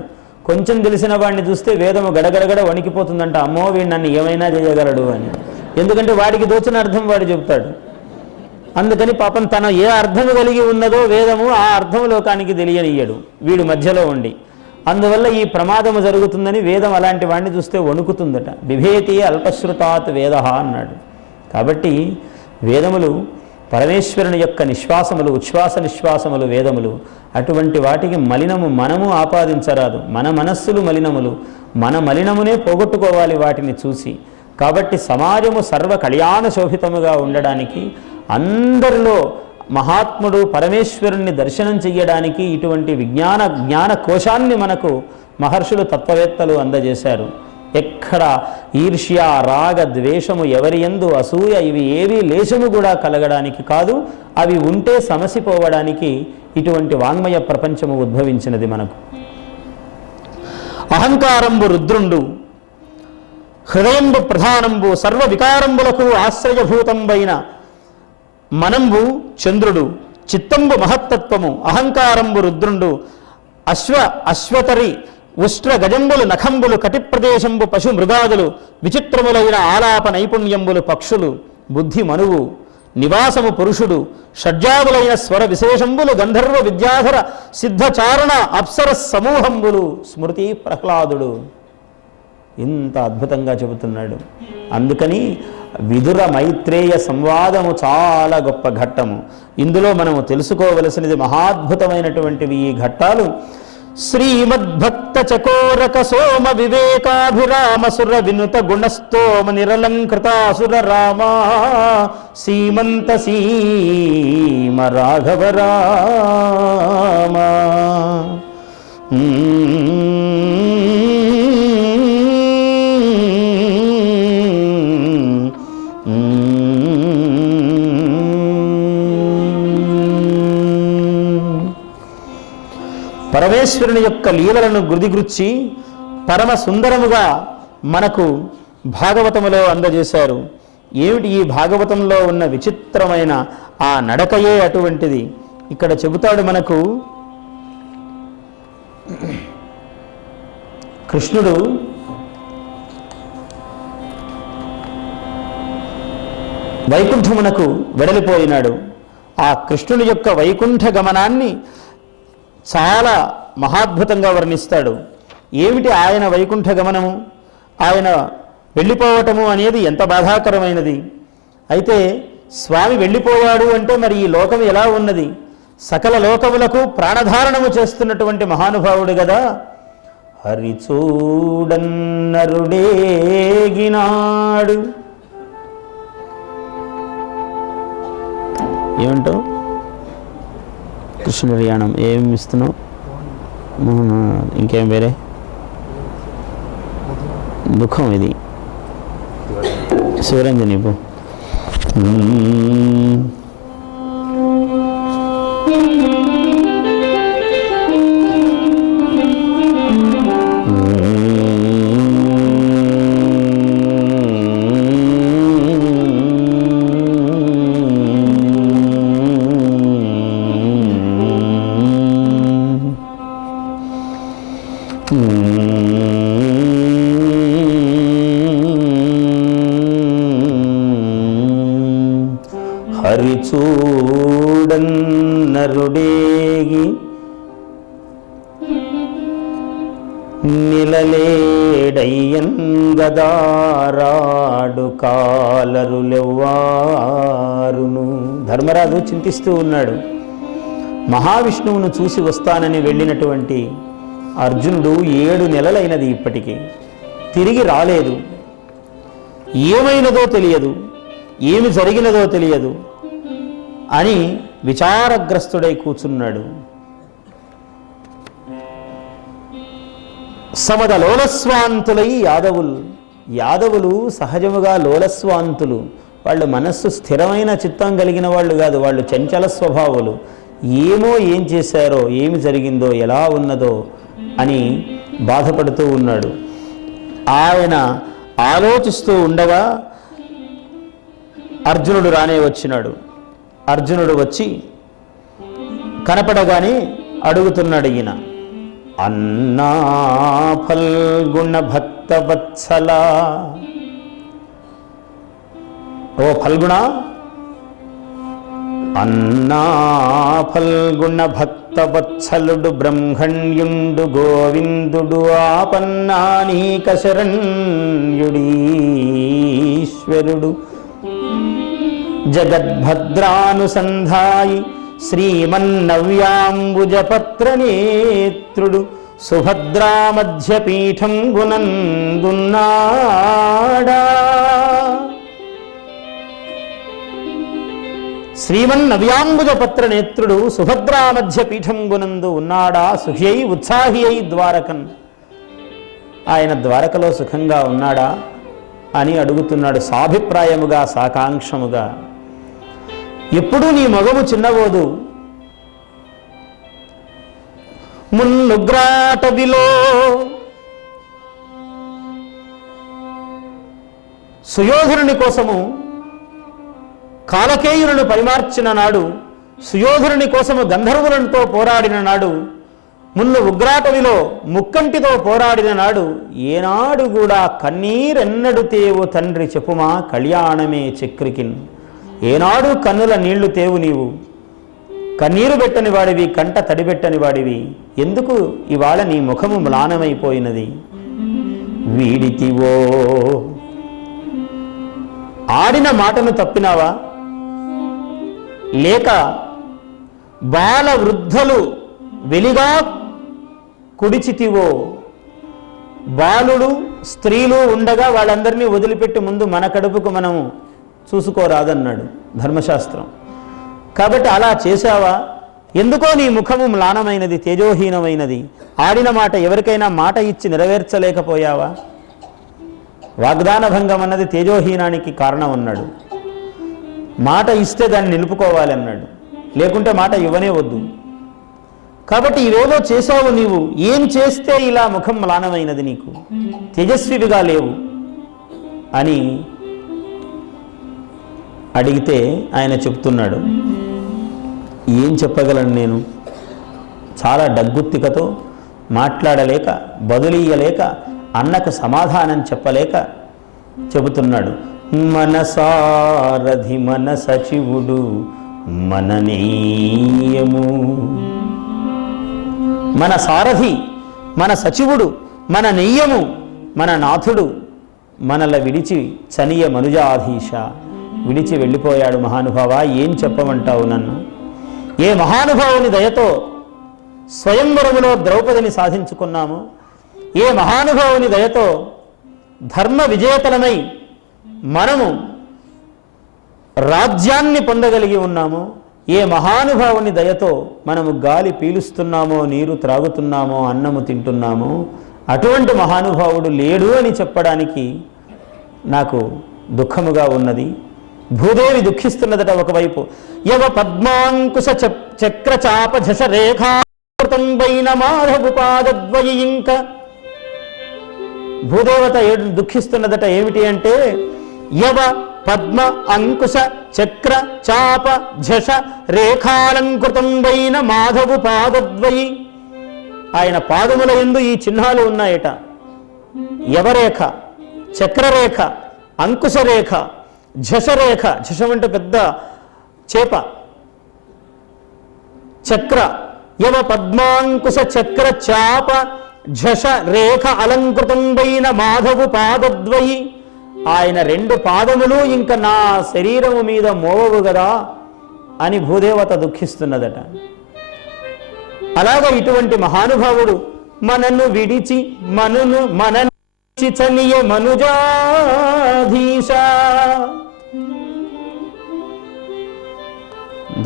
కొంచెం తెలిసిన వాడిని చూస్తే వేదము గడగడగడ వణికిపోతుందంట, అమ్మో వీడు నన్ను ఏమైనా చేయగలడు అని. ఎందుకంటే వాడికి దోచిన అర్థం వాడు చెబుతాడు. అందుకని పాపం తన ఏ అర్థము కలిగి ఉన్నదో వేదము ఆ అర్థము లోకానికి తెలియనియ్యడు వీడు మధ్యలో ఉండి. అందువల్ల ఈ ప్రమాదము జరుగుతుందని వేదం అలాంటి వాడిని చూస్తే వణుకుతుందట. బిభేతి అల్పశ్రుతాత్ వేద అన్నాడు. కాబట్టి వేదములు పరమేశ్వరుని యొక్క నిశ్వాసములు, ఉచ్ఛ్వాస నిశ్వాసములు వేదములు. అటువంటి వాటికి మలినము మనము ఆపాదించరాదు. మన మనస్సులు మలినములు, మన మలినమునే పోగొట్టుకోవాలి వాటిని చూసి. కాబట్టి సమాజము సర్వ కళ్యాణ శోభితముగా ఉండడానికి, అందరిలో మహాత్ముడు పరమేశ్వరుణ్ణి దర్శనం చెయ్యడానికి ఇటువంటి జ్ఞాన కోశాన్ని మనకు మహర్షులు, తత్వవేత్తలు అందజేశారు. ఎక్కడ ఈర్ష్య, రాగ, ద్వేషము, ఎవరి యందు అసూయ ఇవి ఏవీ లేశము కూడా కలగడానికి కాదు. అవి ఉంటే సమసిపోవడానికి ఇటువంటి వాంగ్మయ ప్రపంచము ఉద్భవించినది మనకు. అహంకారంబు రుద్రుండు, హృదయంబు ప్రధానంబు, సర్వ వికారంబులకు ఆశ్రయభూతంబైన మనంబు చంద్రుడు, చిత్తంబు మహత్తత్వము, అహంకారంబు రుద్రుండు, అశ్వతరి ఉష్ట్ర గజంబులు నఖంబులు, కటిప్రదేశంబు పశు మృగాదులు, విచిత్రములైన ఆలాప నైపుణ్యంబులు పక్షులు, బుద్ధి మనువు, నివాసము పురుషుడు, షడ్జాములైన స్వర విశేషంబులు, గంధర్వ విద్యాధర సిద్ధచారణ అప్సర సమూహంబులు, స్మృతి ప్రహ్లాదుడు. ఇంత అద్భుతంగా చెబుతున్నాడు. అందుకని విదుర మైత్రేయ సంవాదము చాలా గొప్ప ఘట్టము. ఇందులో మనము తెలుసుకోవలసినది మహాద్భుతమైనటువంటివి ఈ ఘట్టాలు. శ్రీమద్భక్త చకోరక సోమ వివేకాభిరామ సుర వినుత గుణస్తోమ నిరలంకృతాసుర రామా సీమంత సీమ రాఘవ రామా. పరమేశ్వరుని యొక్క లీలలను గుర్దిగుర్చి పరమ సుందరముగా మనకు భాగవతములో అందజేశారు. ఏమిటి ఈ భాగవతంలో ఉన్న విచిత్రమైన ఆ నడకయే అటువంటిది. ఇక్కడ చెబుతాడు మనకు, కృష్ణుడు వైకుంఠమునకు వెడలిపోయినాడు. ఆ కృష్ణుని యొక్క వైకుంఠ గమనాన్ని చాలా మహాద్భుతంగా వర్ణిస్తాడు. ఏమిటి ఆయన వైకుంఠ గమనము, ఆయన వెళ్ళిపోవటము అనేది ఎంత బాధాకరమైనది. అయితే స్వామి వెళ్ళిపోయాడు అంటే మరి ఈ లోకం ఎలా ఉన్నది? సకల లోకములకు ప్రాణధారణము చేస్తున్నటువంటి మహానుభావుడు కదా. హరిచూడన్నరుడేగినాడు. ఏమంటావు కృష్ణ నిర్యాణం? ఏం ఇస్తున్నావు? ఇంకేం వేరే దుఃఖం ఇది. శివరంజని ఇవ్వు. హరిచూడన్నరుడేగి నిలలేడయ్యంగదారాడు కాలరులెవ్వారును. ధర్మరాజు చింతిస్తూ ఉన్నాడు. మహావిష్ణువును చూసి వస్తానని వెళ్ళినటువంటి అర్జునుడు 7 నెలలైనది ఇప్పటికీ తిరిగి రాలేదు. ఏమైనదో తెలియదు, ఏమి జరిగినదో తెలియదు అని విచారగ్రస్తుడై కూర్చున్నాడు. సమద లోలస్వాంతులై యాదవులు సహజముగా లోలస్వాంతులు. వాళ్ళు మనస్సు స్థిరమైన చిత్తం కలిగిన వాళ్ళు కాదు, వాళ్ళు చంచల స్వభావులు. ఏమో ఏం చేశారో, ఏమి జరిగిందో, ఎలా ఉన్నదో అని బాధపడుతూ ఉన్నాడు. ఆయన ఆలోచిస్తూ ఉండగా అర్జునుడు రానే వచ్చినాడు. అర్జునుడు వచ్చి కనపడగానే అడుగుతున్నాడు ఈయన, అన్నా ఫల్గుణ భక్త వత్సల, ఓ ఫల్గుణ, అన్నా ఫల్గుణ భక్త వత్సలుడు బ్రహ్మణ్యుండు గోవిందుడు ఆపన్నానీక శరణ్యుడీశ్వరుడు జగద్భద్రానుసంధాయి శ్రీమన్నవ్యాంబుజపత్రనేత్రుడు సుభద్రా మధ్యపీఠం గునందున్నాడా. శ్రీమన్నవ్యాంబుజపత్రనేత్రుడు సుభద్రా మధ్యపీఠం గునందు ఉన్నాడా. సుఖి అయి ఉత్సాహి అయి ద్వారకన్, ఆయన ద్వారకలో సుఖంగా ఉన్నాడా అని అడుగుతున్నాడు సాభిప్రాయముగా, సాకాంక్షముగా. ఎప్పుడూ నీ మొగము చిన్నబోదు. మున్నుగ్రాటవిలో సుయోధనుని కోసము కాలకేయులను పరిమార్చిన నాడు, సుయోధనుని కోసము గంధర్వులతో పోరాడిన నాడు, మున్ను ఉగ్రాటవిలో ముక్కంటితో పోరాడిన నాడు, ఏనాడు కూడా కన్నీరెన్నడు తేవు తండ్రి చెప్పుమా కళ్యాణమే చక్రికిన్. ఏనాడు కన్నుల నీళ్లు తేవు నీవు, కన్నీరు పెట్టని వాడివి, కంట తడిబెట్టని వాడివి. ఎందుకు ఇవాళ నీ ముఖము మ్లానమైపోయినది? వీడితివో, ఆడిన మాటను తప్పినావా? లేక బాల వృద్ధులు వెలిగా కుడిచితివో, బాలుడు స్త్రీలు ఉండగా వాళ్ళందరినీ వదిలిపెట్టి ముందు మన కడుపుకు మనము చూసుకోరాదన్నాడు ధర్మశాస్త్రం. కాబట్టి అలా చేశావా? ఎందుకో నీ ముఖము మ్లానమైనది, తేజోహీనమైనది. ఆడిన మాట ఎవరికైనా మాట ఇచ్చి నెరవేర్చలేకపోయావా? వాగ్దాన భంగం అన్నది తేజోహీనానికి కారణం అన్నాడు. మాట ఇస్తే దాన్ని నిలుపుకోవాలి అన్నాడు, లేకుంటే మాట ఇవ్వనే వద్దు. కాబట్టి ఈరోజు చేశావు నీవు, ఏం చేస్తే ఇలా ముఖం మ్లానమైనది, నీకు తేజస్విగా లేవు అని అడిగితే ఆయన చెప్తున్నాడు, ఏం చెప్పగలను నేను? చాలా డగ్గుత్తికతో మాట్లాడలేక, బదులీయలేక, అన్నకు సమాధానం చెప్పలేక చెబుతున్నాడు. మనసారథి మన సచివుడు మననీయము. మన సారథి, మన సచివుడు, మన నెయ్యము, మన నాథుడు మనల విడిచి చనియ మనుజాధీశ, విడిచి వెళ్ళిపోయాడు మహానుభావ. ఏం చెప్పమంటావు నన్ను? ఏ మహానుభావుని దయతో స్వయంవరములో ద్రౌపదిని సాధించుకున్నాము, ఏ మహానుభావుని దయతో ధర్మ విజేతలమై మనము రాజ్యాన్ని పొందగలిగి ఉన్నాము, ఏ మహానుభావుని దయతో మనము గాలి పీలుస్తున్నామో, నీరు త్రాగుతున్నామో, అన్నము తింటున్నామో, అటువంటి మహానుభావుడు లేడు అని చెప్పడానికి నాకు దుఃఖముగా ఉన్నది. భూదేవి దుఃఖిస్తున్నదట ఒకవైపు. యవ పద్మాంకుశ చక్రచాప ఝష రేఖాతంబైన మాధవుపాదద్వయి. ఇంక భూదేవత దుఃఖిస్తున్నదట. ఏమిటి అంటే, యవ పద్మ అంకుశ చక్ర చాప ఝష రేఖాలంకృతంబైన మాధవు పాదద్వయి. ఆయన పాదముల యందు ఈ చిహ్నాలు ఉన్నాయట. యవరేఖ, చక్రరేఖ, అంకుశరేఖ, ఝషరేఖ. ఝషం అంటే పెద్ద చేప. చక్ర, యవ పద్మాంకుశ చక్ర చాప ఝష రేఖ అలంకృతంబైన మాధవు పాదద్వయి. ఆయన రెండు పాదములు ఇంకా నా శరీరము మీద మోవవు గదా అని భూదేవత దుఃఖిస్తున్నదట. అలాగే ఇటువంటి మహానుభావుడు మనను విడిచి మనను చనియ మనుజాధీశ.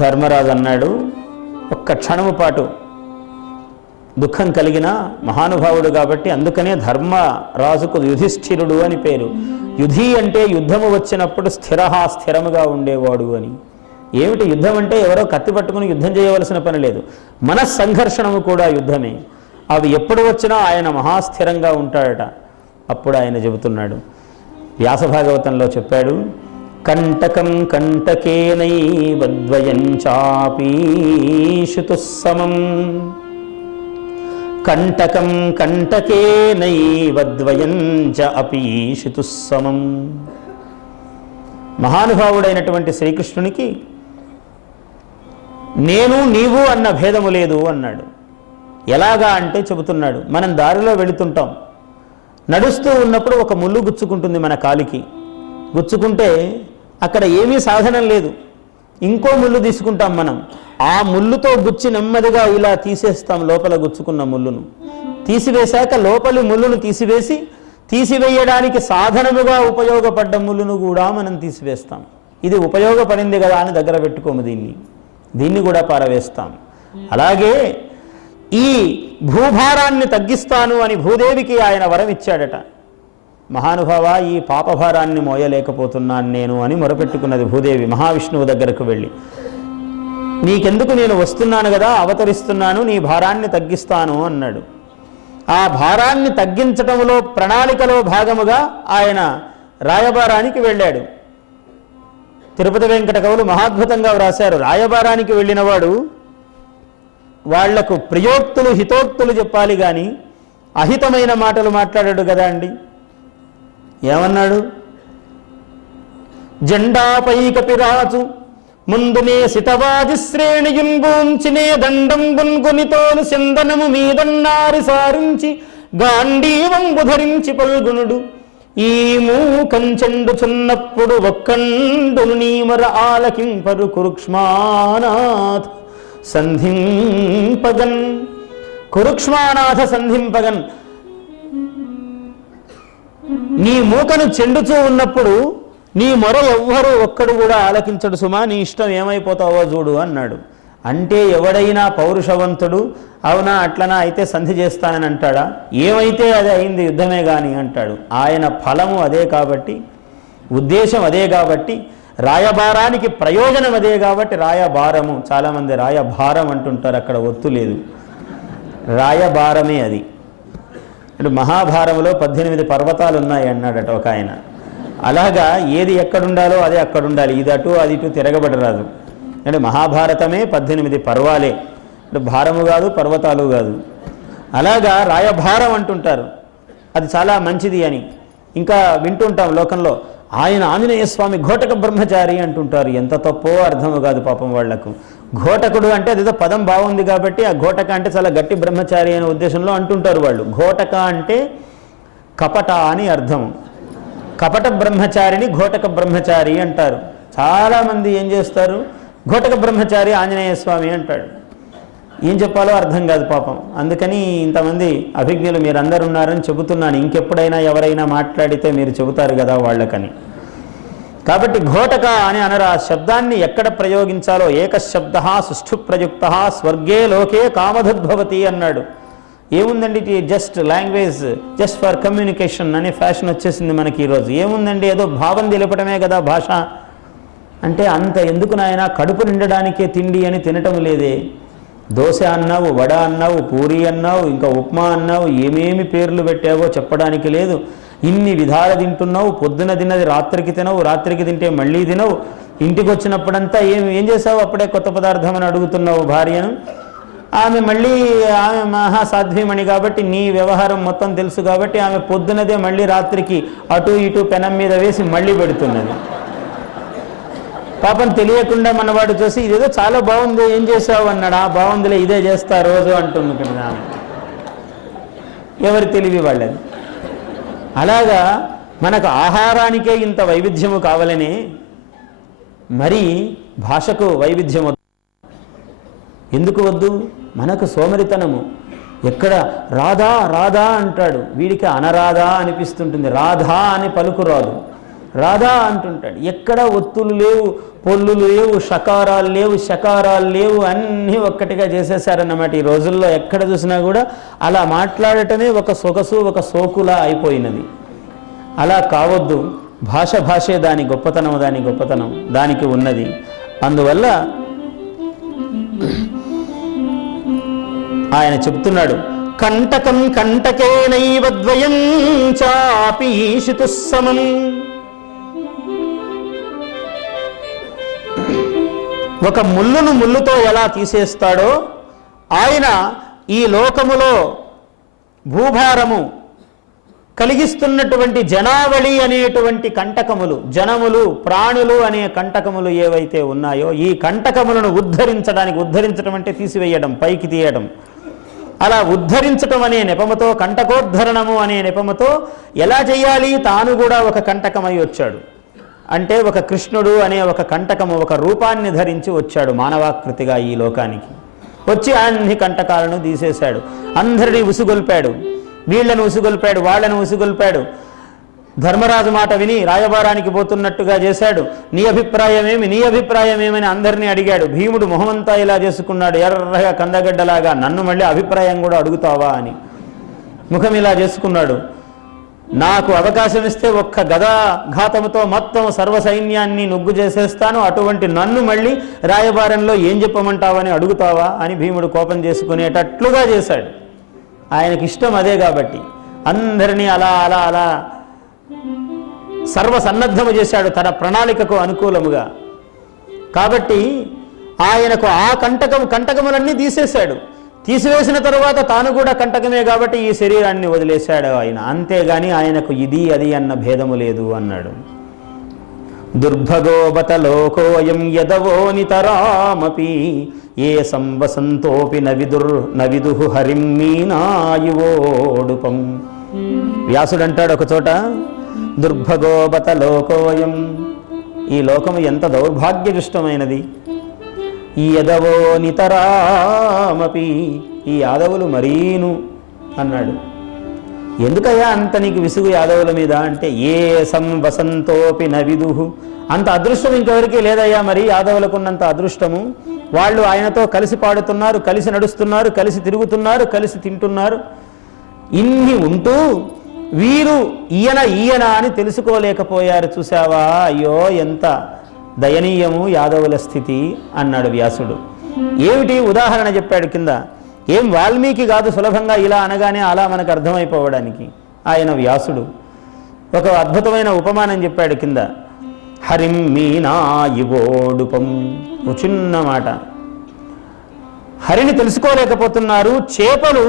ధర్మరాజు అన్నాడు, ఒక్క క్షణము పాటు దుఃఖం కలిగిన మహానుభావుడు కాబట్టి అందుకనే ధర్మరాజుకు యుధిష్ఠిరుడు అని పేరు. యుధి అంటే యుద్ధము వచ్చినప్పుడు స్థిరముగా ఉండేవాడు అని. ఏమిటి యుద్ధం అంటే? ఎవరో కత్తి పట్టుకుని యుద్ధం చేయవలసిన పని లేదు. మనస్సంఘర్షణము కూడా యుద్ధమే. అవి ఎప్పుడు వచ్చినా ఆయన మహాస్థిరంగా ఉంటాడట. అప్పుడు ఆయన చెబుతున్నాడు, వ్యాసభాగవతంలో చెప్పాడు, కంటకం కంటకేనైవద్వయం చాపీషుతుస్సమం. కంటకం కంటకేనైవద్వయం చ అపీషుతుస్సమం. మహానుభావుడైనటువంటి శ్రీకృష్ణునికి నేను నీవు అన్న భేదము లేదు అన్నాడు. ఎలాగా అంటే చెబుతున్నాడు, మనం దారిలో వెళుతుంటాం, నడుస్తూ ఉన్నప్పుడు ఒక ముళ్ళు గుచ్చుకుంటుంది మన కాలికి. గుచ్చుకుంటే అక్కడ ఏమీ సాధనం లేదు, ఇంకో ముళ్ళు తీసుకుంటాం మనం. ఆ ముళ్ళుతో గుచ్చి నెమ్మదిగా ఇలా తీసేస్తాం లోపల గుచ్చుకున్న ముళ్ళును. తీసివేశాక లోపలి ముళ్ళును తీసివేయడానికి సాధనముగా ఉపయోగపడ్డ ముళ్ళును కూడా మనం తీసివేస్తాం. ఇది ఉపయోగపడింది కదా అని దగ్గర పెట్టుకోము, దీన్ని కూడా పారవేస్తాం. అలాగే ఈ భూభారాన్ని తగ్గిస్తాను అని భూదేవికి ఆయన వరం ఇచ్చాడట. మహానుభావ, ఈ పాపభారాన్ని మోయలేకపోతున్నాను నేను అని మొరపెట్టుకున్నది భూదేవి మహావిష్ణువు దగ్గరకు వెళ్ళి. నీకెందుకు, నేను వస్తున్నాను కదా, అవతరిస్తున్నాను, నీ భారాన్ని తగ్గిస్తాను అన్నాడు. ఆ భారాన్ని తగ్గించటంలో ప్రణాళికలో భాగముగా ఆయన రాయబారానికి వెళ్ళాడు. తిరుపతి వెంకట కవులు మహాద్భుతంగా వ్రాశారు. రాయబారానికి వెళ్ళినవాడు వాళ్లకు ప్రియోక్తులు హితోక్తులు చెప్పాలి కానీ అహితమైన మాటలు మాట్లాడాడు కదా అండి. ఏమన్నాడు? జెండాపై కపిరాజు ముందునే సితవాది శ్రేణియున్ బూంచినే దండం బున్గునితోను చందనము మీదన్నారి సారించి గాంధీవంబు ధరించి పల్గునుడు ఈ మూకంచెండుచున్నప్పుడు ఒక్కండును నీమర ఆలకింపరు కురుక్ష్మానాథ్ సంధింపగన్. కురుక్ష్మానాథ సంధింపగన్, నీ మూకను చెండుతూ ఉన్నప్పుడు నీ మొర ఎవ్వరూ ఒక్కడు కూడా ఆలకించడు సుమా, నీ ఇష్టం ఏమైపోతావో చూడు అన్నాడు. అంటే ఎవడైనా పౌరుషవంతుడు అవునా అట్లనా అయితే సంధి చేస్తానని అంటాడా? ఏమైతే అదే అయింది, యుద్ధమే కానీ అంటాడు. ఆయన ఫలము అదే కాబట్టి, ఉద్దేశం అదే కాబట్టి, రాయబారానికి ప్రయోజనం అదే కాబట్టి రాయబారము. చాలామంది రాయభారం అంటుంటారు, అక్కడ ఒత్తు లేదు, రాయబారమే అది. ఇప్పుడు మహాభారంలో 18 పర్వతాలు ఉన్నాయి అన్నాడట ఒక ఆయన. అలాగా ఏది ఎక్కడుండాలో అదే అక్కడుండాలి, ఇది అటు అది ఇటు తిరగబడరాదు. అంటే మహాభారతమే 18 పర్వాలే, అంటే భారము కాదు పర్వతాలు కాదు. అలాగా రాయభారం అంటుంటారు, అది చాలా మంచిది అని. ఇంకా వింటుంటాం లోకంలో ఆయన ఆంజనేయ స్వామి ఘోటక బ్రహ్మచారి అంటుంటారు. ఎంత తప్పో అర్థము కాదు పాపం వాళ్లకు. ఘోటకుడు అంటే అదేదో పదం బాగుంది కాబట్టి ఆ ఘోటక అంటే చాలా గట్టి బ్రహ్మచారి అనే ఉద్దేశంలో అంటుంటారు వాళ్ళు. ఘోటక అంటే కపట అని అర్థం. కపట బ్రహ్మచారిని ఘోటక బ్రహ్మచారి అంటారు. చాలామంది ఏం చేస్తారు, ఘోటక బ్రహ్మచారి ఆంజనేయ స్వామి అంటాడు. ఏం చెప్పాలో అర్థం కాదు పాపం. అందుకని ఇంతమంది అభిజ్ఞులు మీరందరూ ఉన్నారని చెబుతున్నాను. ఇంకెప్పుడైనా ఎవరైనా మాట్లాడితే మీరు చెబుతారు కదా వాళ్ళకని. కాబట్టి ఘోటక అని అనరా, శబ్దాన్ని ఎక్కడ ప్రయోగించాలో ఏకశబ్ద సుష్ఠు ప్రయుక్త స్వర్గే లోకే కామధద్భవతి అన్నాడు. ఏముందండి, just language, just for communication అనే ఫ్యాషన్ వచ్చేసింది మనకి ఈరోజు. ఏముందండి, ఏదో భావం తెలపడమే కదా భాష అంటే. అంత ఎందుకు నాయన, కడుపు నిండడానికే తిండి అని తినటం లేదే. దోశ అన్నావు, వడ అన్నావు, పూరి అన్నావు, ఇంకా ఉప్మా అన్నావు, ఏమేమి పేర్లు పెట్టావో చెప్పడానికి లేదు. ఇన్ని విధాలు తింటున్నావు, పొద్దున తిన్నది రాత్రికి తినవు, రాత్రికి తింటే మళ్ళీ తినవు, ఇంటికి వచ్చినప్పుడంతా ఏం చేసావు, అప్పుడే కొత్త పదార్థం అని అడుగుతున్నావు భార్యను. ఆమె మళ్ళీ ఆమె మహాసాధ్వీమణి కాబట్టి నీ వ్యవహారం మొత్తం తెలుసు కాబట్టి ఆమె పొద్దునదే మళ్ళీ రాత్రికి అటు ఇటు పెనం మీద వేసి మళ్ళీ పెడుతున్నది. పాపం తెలియకుండా మనవాడు చూసి ఇదేదో చాలా బాగుంది, ఏం చేసావు అన్నాడు. ఆ బాగుందిలే, ఇదే చేస్తా రోజు అంటుంది కదా ఆమె. ఎవరి తెలివి వాళ్ళది. అలాగా మనకు ఆహారానికే ఇంత వైవిధ్యము కావాలని మరి భాషకు వైవిధ్యం వద్దు. ఎందుకు వద్దు? మనకు సోమరితనము. ఎక్కడ రాధా రాధా అంటాడు, వీడికి అనరాధా అనిపిస్తుంటుంది. రాధా అని పలుకు రాదు, రాధా అంటుంటాడు. ఎక్కడ ఒత్తులు లేవు, పొల్లులు లేవు, షకారాలు లేవు, శకారాలు లేవు, అన్నీ ఒక్కటిగా చేసేసారన్నమాట. ఈ రోజుల్లో ఎక్కడ చూసినా కూడా అలా మాట్లాడటమే ఒక సొగసు, ఒక సోకులా అయిపోయినది. అలా కావద్దు. భాషే దాని గొప్పతనం, దానికి ఉన్నది. అందువల్ల ఆయన చెప్తున్నాడు, కంటకం కంటకేనైవ ద్వయం చాపి ఈషితు సమం. ఒక ముళ్ళును ముళ్ళుతో ఎలా తీసేస్తాడో ఆయన ఈ లోకములో భూభారము కలిగిస్తున్నటువంటి జనావళి అనేటువంటి కంటకములు, జనములు, ప్రాణులు అనే కంటకములు ఏవైతే ఉన్నాయో ఈ కంటకములను ఉద్ధరించడం అంటే తీసివేయడం, పైకి తీయడం. అలా ఉద్ధరించటం అనే నెపముతో, కంటకోద్ధరణము అనే నెపముతో ఎలా చేయాలి, తాను కూడా ఒక కంటకమై వచ్చాడు. అంటే ఒక కృష్ణుడు అనే ఒక కంటకము, ఒక రూపాన్ని ధరించి వచ్చాడు మానవాకృతిగా ఈ లోకానికి. వచ్చి అన్ని కంటకాలను తీసేశాడు. అందరినీ ఉసుగొల్పాడు, వీళ్లను ఉసుగొల్పాడు, వాళ్ళను ఉసుగొల్పాడు. ధర్మరాజు మాట విని రాయబారానికి పోతున్నట్టుగా చేశాడు. నీ అభిప్రాయమేమని అందరినీ అడిగాడు. భీముడు మొహమంతా ఇలా చేసుకున్నాడు, ఎర్రగా కందగడ్డలాగా. నన్ను మళ్ళీ అభిప్రాయం కూడా అడుగుతావా అని ముఖం ఇలా చేసుకున్నాడు. నాకు అవకాశం ఇస్తే ఒక్క గదాఘాతముతో మొత్తం సర్వ సైన్యాన్ని నుగ్గు చేసేస్తాను, అటువంటి నన్ను మళ్ళీ రాయబారంలో ఏం చెప్పమంటావని అడుగుతావా అని భీముడు కోపం చేసుకునేటట్లుగా చేశాడు. ఆయనకి ఇష్టం అదే కాబట్టి అందరినీ అలా అలా అలా సర్వసన్నద్ధము చేశాడు తన ప్రణాళికకు అనుకూలముగా. కాబట్టి ఆయనకు ఆ కంటకములన్నీ తీసేశాడు. తీసివేసిన తరువాత తాను కూడా కంటకమే కాబట్టి ఈ శరీరాన్ని వదిలేశాడు ఆయన. అంతేగాని ఆయనకు ఇది అది అన్న భేదము లేదు అన్నాడు. దుర్భగోబత లోకోయం యదవో నితరామపి ఏ సంవసంతోపి నవిదు హరిం మీనాయువోడుపం. వ్యాసుడు అంటాడు ఒక చోట, దుర్భగోబత లోకోయం, ఈ లోకము ఎంత దౌర్భాగ్యదుష్టమైనది. ఈ యదవో నితరామపి, ఈ యాదవులు మరీను అన్నాడు. ఎందుకయ్యా అంత నీకు విసుగు యాదవుల మీద అంటే, ఏ సంవసంతోపి నవిదుహు, అంత అదృష్టం ఇంకెవరికి లేదయ్యా, మరి యాదవులకున్నంత అదృష్టము. వాళ్ళు ఆయనతో కలిసి పాడుతున్నారు, కలిసి నడుస్తున్నారు, కలిసి తిరుగుతున్నారు, కలిసి తింటున్నారు. ఇన్ని ఉంటూ వీరు ఈయన అని తెలుసుకోలేకపోయారు. చూసావా, అయ్యో ఎంత దయనీయము యాదవుల స్థితి అన్నాడు వ్యాసుడు. ఏమిటి ఉదాహరణ చెప్పాడు కింద. ఏం వాల్మీకి కాదు సులభంగా ఇలా అనగానే అలా మనకు అర్థమైపోవడానికి. ఆయన వ్యాసుడు ఒక అద్భుతమైన ఉపమానం చెప్పాడు కింద. హరిం మీనా ఇవోడుపం, ఒక చిన్న మాట. హరిని తెలుసుకోలేకపోతున్నారు, చేపలు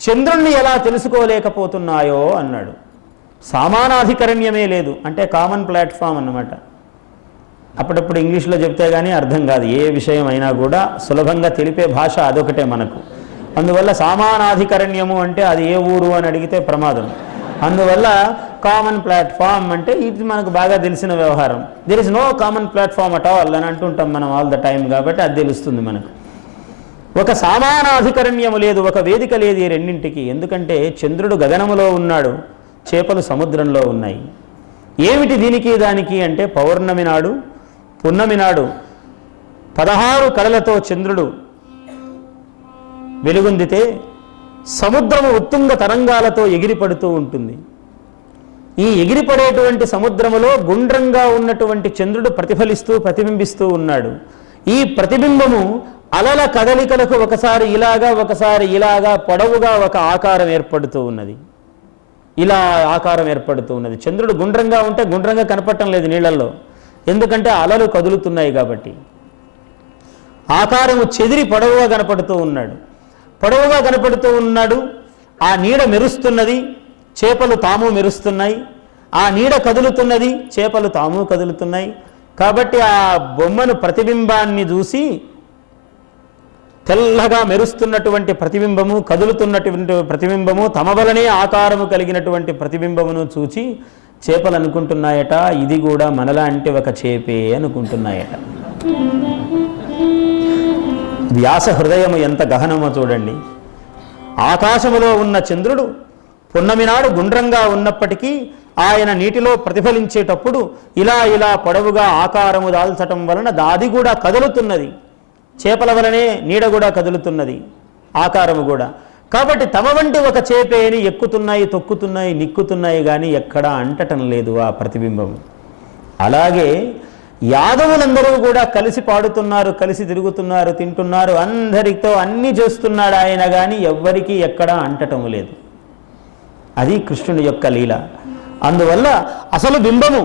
చంద్రుణ్ణి ఎలా తెలుసుకోలేకపోతున్నాయో అన్నాడు. సామానాధికరణ్యమే లేదు అంటే కామన్ ప్లాట్ఫామ్ అన్నమాట. అప్పుడప్పుడు ఇంగ్లీష్లో చెప్తే కానీ అర్థం కాదు. ఏ విషయం అయినా కూడా సులభంగా తెలిపే భాష అదొకటే మనకు. అందువల్ల సామానాధికరణ్యము అంటే అది ఏ ఊరు అని అడిగితే ప్రమాదం. అందువల్ల కామన్ ప్లాట్ఫామ్ అంటే ఇది మనకు బాగా తెలిసిన వ్యవహారం. There is no common platform at all అని అంటుంటాం మనం ఆల్ ద టైం, కాబట్టి అది తెలుస్తుంది మనకు. ఒక సమానాధికరణ్యము లేదు, ఒక వేదిక లేదు ఈ రెండింటికి. ఎందుకంటే చంద్రుడు గగనములో ఉన్నాడు, చేపలు సముద్రంలో ఉన్నాయి. ఏమిటి దీనికి దానికి అంటే, పౌర్ణమి నాడు పున్నమి నాడు 16 కళలతో చంద్రుడు వెలుగొందితే సముద్రము ఉత్తుంగ తరంగాలతో ఎగిరిపడుతూ ఉంటుంది. ఈ ఎగిరిపడేటువంటి సముద్రములో గుండ్రంగా ఉన్నటువంటి చంద్రుడు ప్రతిబింబిస్తూ ఉన్నాడు. ఈ ప్రతిబింబము అలల కదలికలకు ఒకసారి ఇలాగా ఒకసారి ఇలాగా పొడవుగా ఒక ఆకారం ఏర్పడుతూ ఉన్నది. ఇలా ఆకారం ఏర్పడుతూ ఉన్నది. చంద్రుడు గుండ్రంగా ఉంటే గుండ్రంగా కనపడటం లేదు నీళ్లలో, ఎందుకంటే అలలు కదులుతున్నాయి కాబట్టి. ఆకారము చెదిరి పొడవుగా కనపడుతూ ఉన్నాడు. ఆ నీడ మెరుస్తున్నది, చేపలు తాము మెరుస్తున్నాయి. ఆ నీడ కదులుతున్నది, చేపలు తాము కదులుతున్నాయి. కాబట్టి ఆ బొమ్మను ప్రతిబింబాన్ని చూసి, తెల్లగా మెరుస్తున్నటువంటి ప్రతిబింబము, కదులుతున్నటువంటి ప్రతిబింబము, తమ వలనే ఆకారము కలిగినటువంటి ప్రతిబింబమును చూచి చేపలు అనుకుంటున్నాయట, ఇది కూడా మనలాంటి ఒక చేపే అనుకుంటున్నాయట. వ్యాస హృదయము ఎంత గహనమో చూడండి. ఆకాశములో ఉన్న చంద్రుడు పున్నమి నాడు గుండ్రంగా ఉన్నప్పటికీ ఆయన నీటిలో ప్రతిఫలించేటప్పుడు ఇలా ఇలా పొడవుగా ఆకారము దాల్చటం వలన అది కూడా కదులుతున్నది. చేపల వలనే నీడ కూడా కదులుతున్నది, ఆకారము కూడా. కాబట్టి తమ వంటి ఒక చేపేని ఎక్కుతున్నాయి, తొక్కుతున్నాయి, నిక్కుతున్నాయి, కానీ ఎక్కడా అంటటం లేదు ఆ ప్రతిబింబము. అలాగే యాదవులందరూ కూడా కలిసి పాడుతున్నారు, కలిసి తిరుగుతున్నారు, తింటున్నారు, అందరితో అన్ని చేస్తున్నాడు ఆయన, కానీ ఎవ్వరికీ ఎక్కడా అంటటము లేదు. అది కృష్ణుని యొక్క లీల. అందువల్ల అసలు బింబము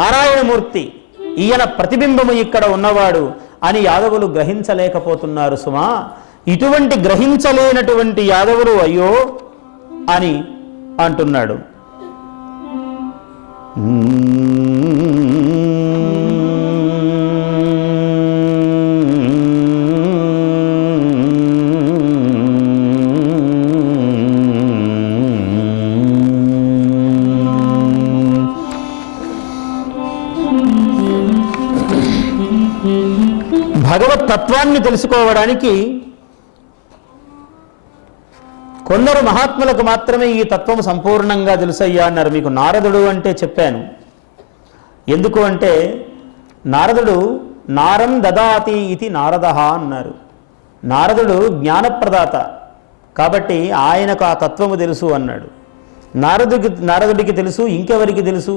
నారాయణమూర్తి, ఈయన ప్రతిబింబము ఇక్కడ ఉన్నవాడు అని యాదవులు గ్రహించలేకపోతున్నారు సుమా. ఇటువంటి గ్రహించలేనటువంటి యాదవులు అయ్యో అని అంటున్నాడు. భగవత్ తత్వాన్ని తెలుసుకోవడానికి కొందరు మహాత్ములకు మాత్రమే ఈ తత్వం సంపూర్ణంగా తెలుసయ్యా అన్నారు. మీకు నారదుడు అంటే చెప్పాను. ఎందుకు అంటే నారదుడు నారం దదాతి ఇది నారదః అన్నారు. నారదుడు జ్ఞానప్రదాత కాబట్టి ఆయనకు ఆ తత్వము తెలుసు అన్నాడు. నారదుడికి తెలుసు, ఇంకెవరికి తెలుసు?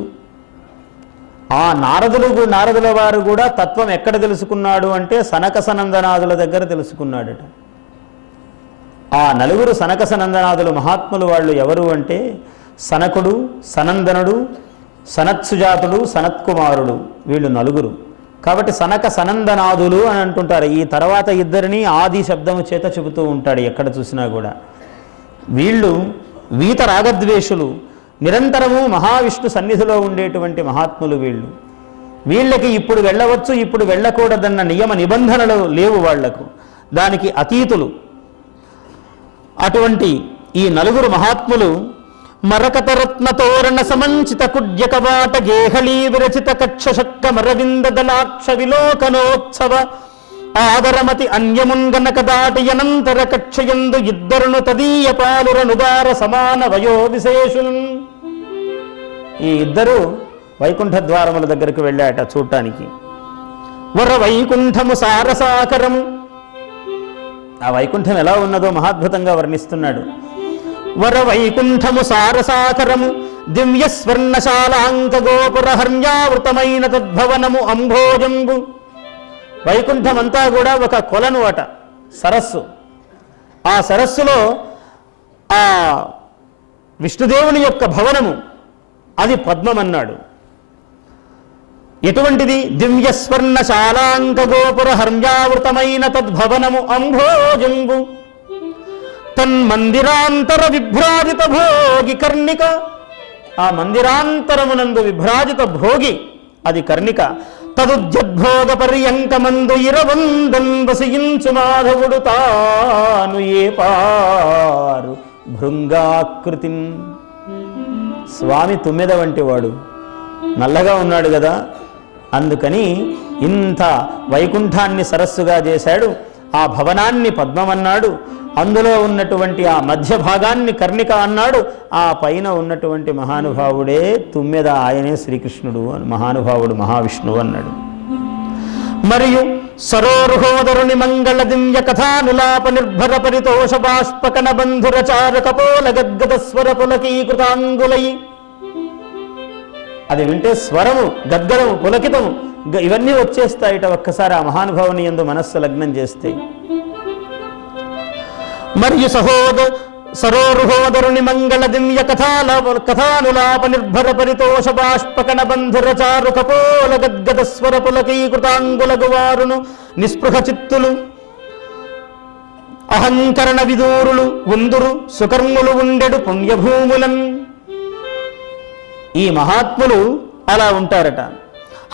ఆ నారదుల వారు కూడా తత్వం ఎక్కడ తెలుసుకున్నాడు అంటే సనక సనందనాదుల దగ్గర తెలుసుకున్నాడట. ఆ నలుగురు సనక సనందనాదులు మహాత్ములు వాళ్ళు ఎవరు అంటే సనకుడు, సనందనుడు, సనత్సుజాతుడు, సనత్కుమారుడు, వీళ్ళు నలుగురు. కాబట్టి సనక సనందనాదులు అని అంటుంటారు. ఈ తర్వాత ఇద్దరిని ఆది శబ్దము చేత చెబుతూ ఉంటాడు ఎక్కడ చూసినా కూడా. వీళ్ళు వీత రాగద్వేషులు, నిరంతరము మహావిష్ణు సన్నిధిలో ఉండేటువంటి మహాత్ములు వీళ్ళు. వీళ్ళకి ఇప్పుడు వెళ్ళవచ్చు, ఇప్పుడు వెళ్ళకూడదన్న నియమ నిబంధనలు లేవు వాళ్లకు, దానికి అతీతులు. అటువంటి ఈ నలుగురు మహాత్ములు మరకతరత్న తోరణ సమంచిత కుడ్యకవాట గేహళీ విరచిత కక్ష షట్క మరవింద దళాక్ష విలోకనోత్సవ ఆదరమతి అన్యముంగనక దాటి అనంతర కక్షయందు ఇద్దరును తదీయ పాలురనుదార సమాన వయో విశేషులు. ఈ ఇద్దరు వైకుంఠ ద్వారముల దగ్గరికి వెళ్ళాట చూడటానికి. వర వైకుంఠము సారసాకరము, ఆ వైకుంఠం ఎలా ఉన్నదో మహాద్భుతంగా వర్ణిస్తున్నాడు. వర వైకుంఠము సారసాకరము దివ్య స్వర్ణశాలాంక గోపుర హర్యావృతమైన తద్భవనము అంభోజంబు. వైకుంఠమంతా కూడా ఒక కొలను అట, సరస్సు. ఆ సరస్సులో ఆ విష్ణుదేవుని యొక్క భవనము అది పద్మమన్నాడు. ఎటువంటిది? దివ్య స్వర్ణశాలాంక గోపుర హర్యావృతమైన తద్భవనము అంభోజంబు. తన్మందిరాంతర విభ్రాజిత భోగి కర్ణిక, ఆ మందిరాంతరమునందు విభ్రాజిత భోగి అది కర్ణిక. తదుజ్జద్భోగ పర్యంకమందు ఇరవందన్ వసించు మాధవుడు తాను ఏ పారు భృంగాకృతిన్. స్వామి తుమ్మెద వంటి వాడు, నల్లగా ఉన్నాడు కదా, అందుకని ఇంత వైకుంఠాన్ని సరస్సుగా చేశాడు. ఆ భవనాన్ని పద్మమన్నాడు, అందులో ఉన్నటువంటి ఆ మధ్య భాగాన్ని కర్ణిక అన్నాడు. ఆ పైన ఉన్నటువంటి మహానుభావుడే తుమ్మెద, ఆయనే శ్రీకృష్ణుడు అని, మహానుభావుడు మహావిష్ణువు అన్నాడు. మరియు సరోరుహోదరుని మంగళ దివ్య కథానులాప నిర్భర పరితోష బాష్పకన బంధుర చారకపోల గద్గద స్వర పులకీకృతాంగులై. అది వింటే స్వరము, గద్గదము, పులకితము ఇవన్నీ వచ్చేస్తాయిట ఒక్కసారి ఆ మహానుభావుని యందు మనస్సు లగ్నం చేస్తే. మరియు సరోరుహోదరుని మంగళ దివ్య కథానులాప నిర్భర పరితోష బాష్పకన బంధుర చారు కపోల గద్గద స్వర పులకీకృతాంగులగు వారును నిస్పృహ చిత్తులు అహంకరణ విదూరులు ఉందురు సుకర్ములు ఉండెడు పుణ్యభూములన్. ఈ మహాత్ములు అలా ఉంటారట.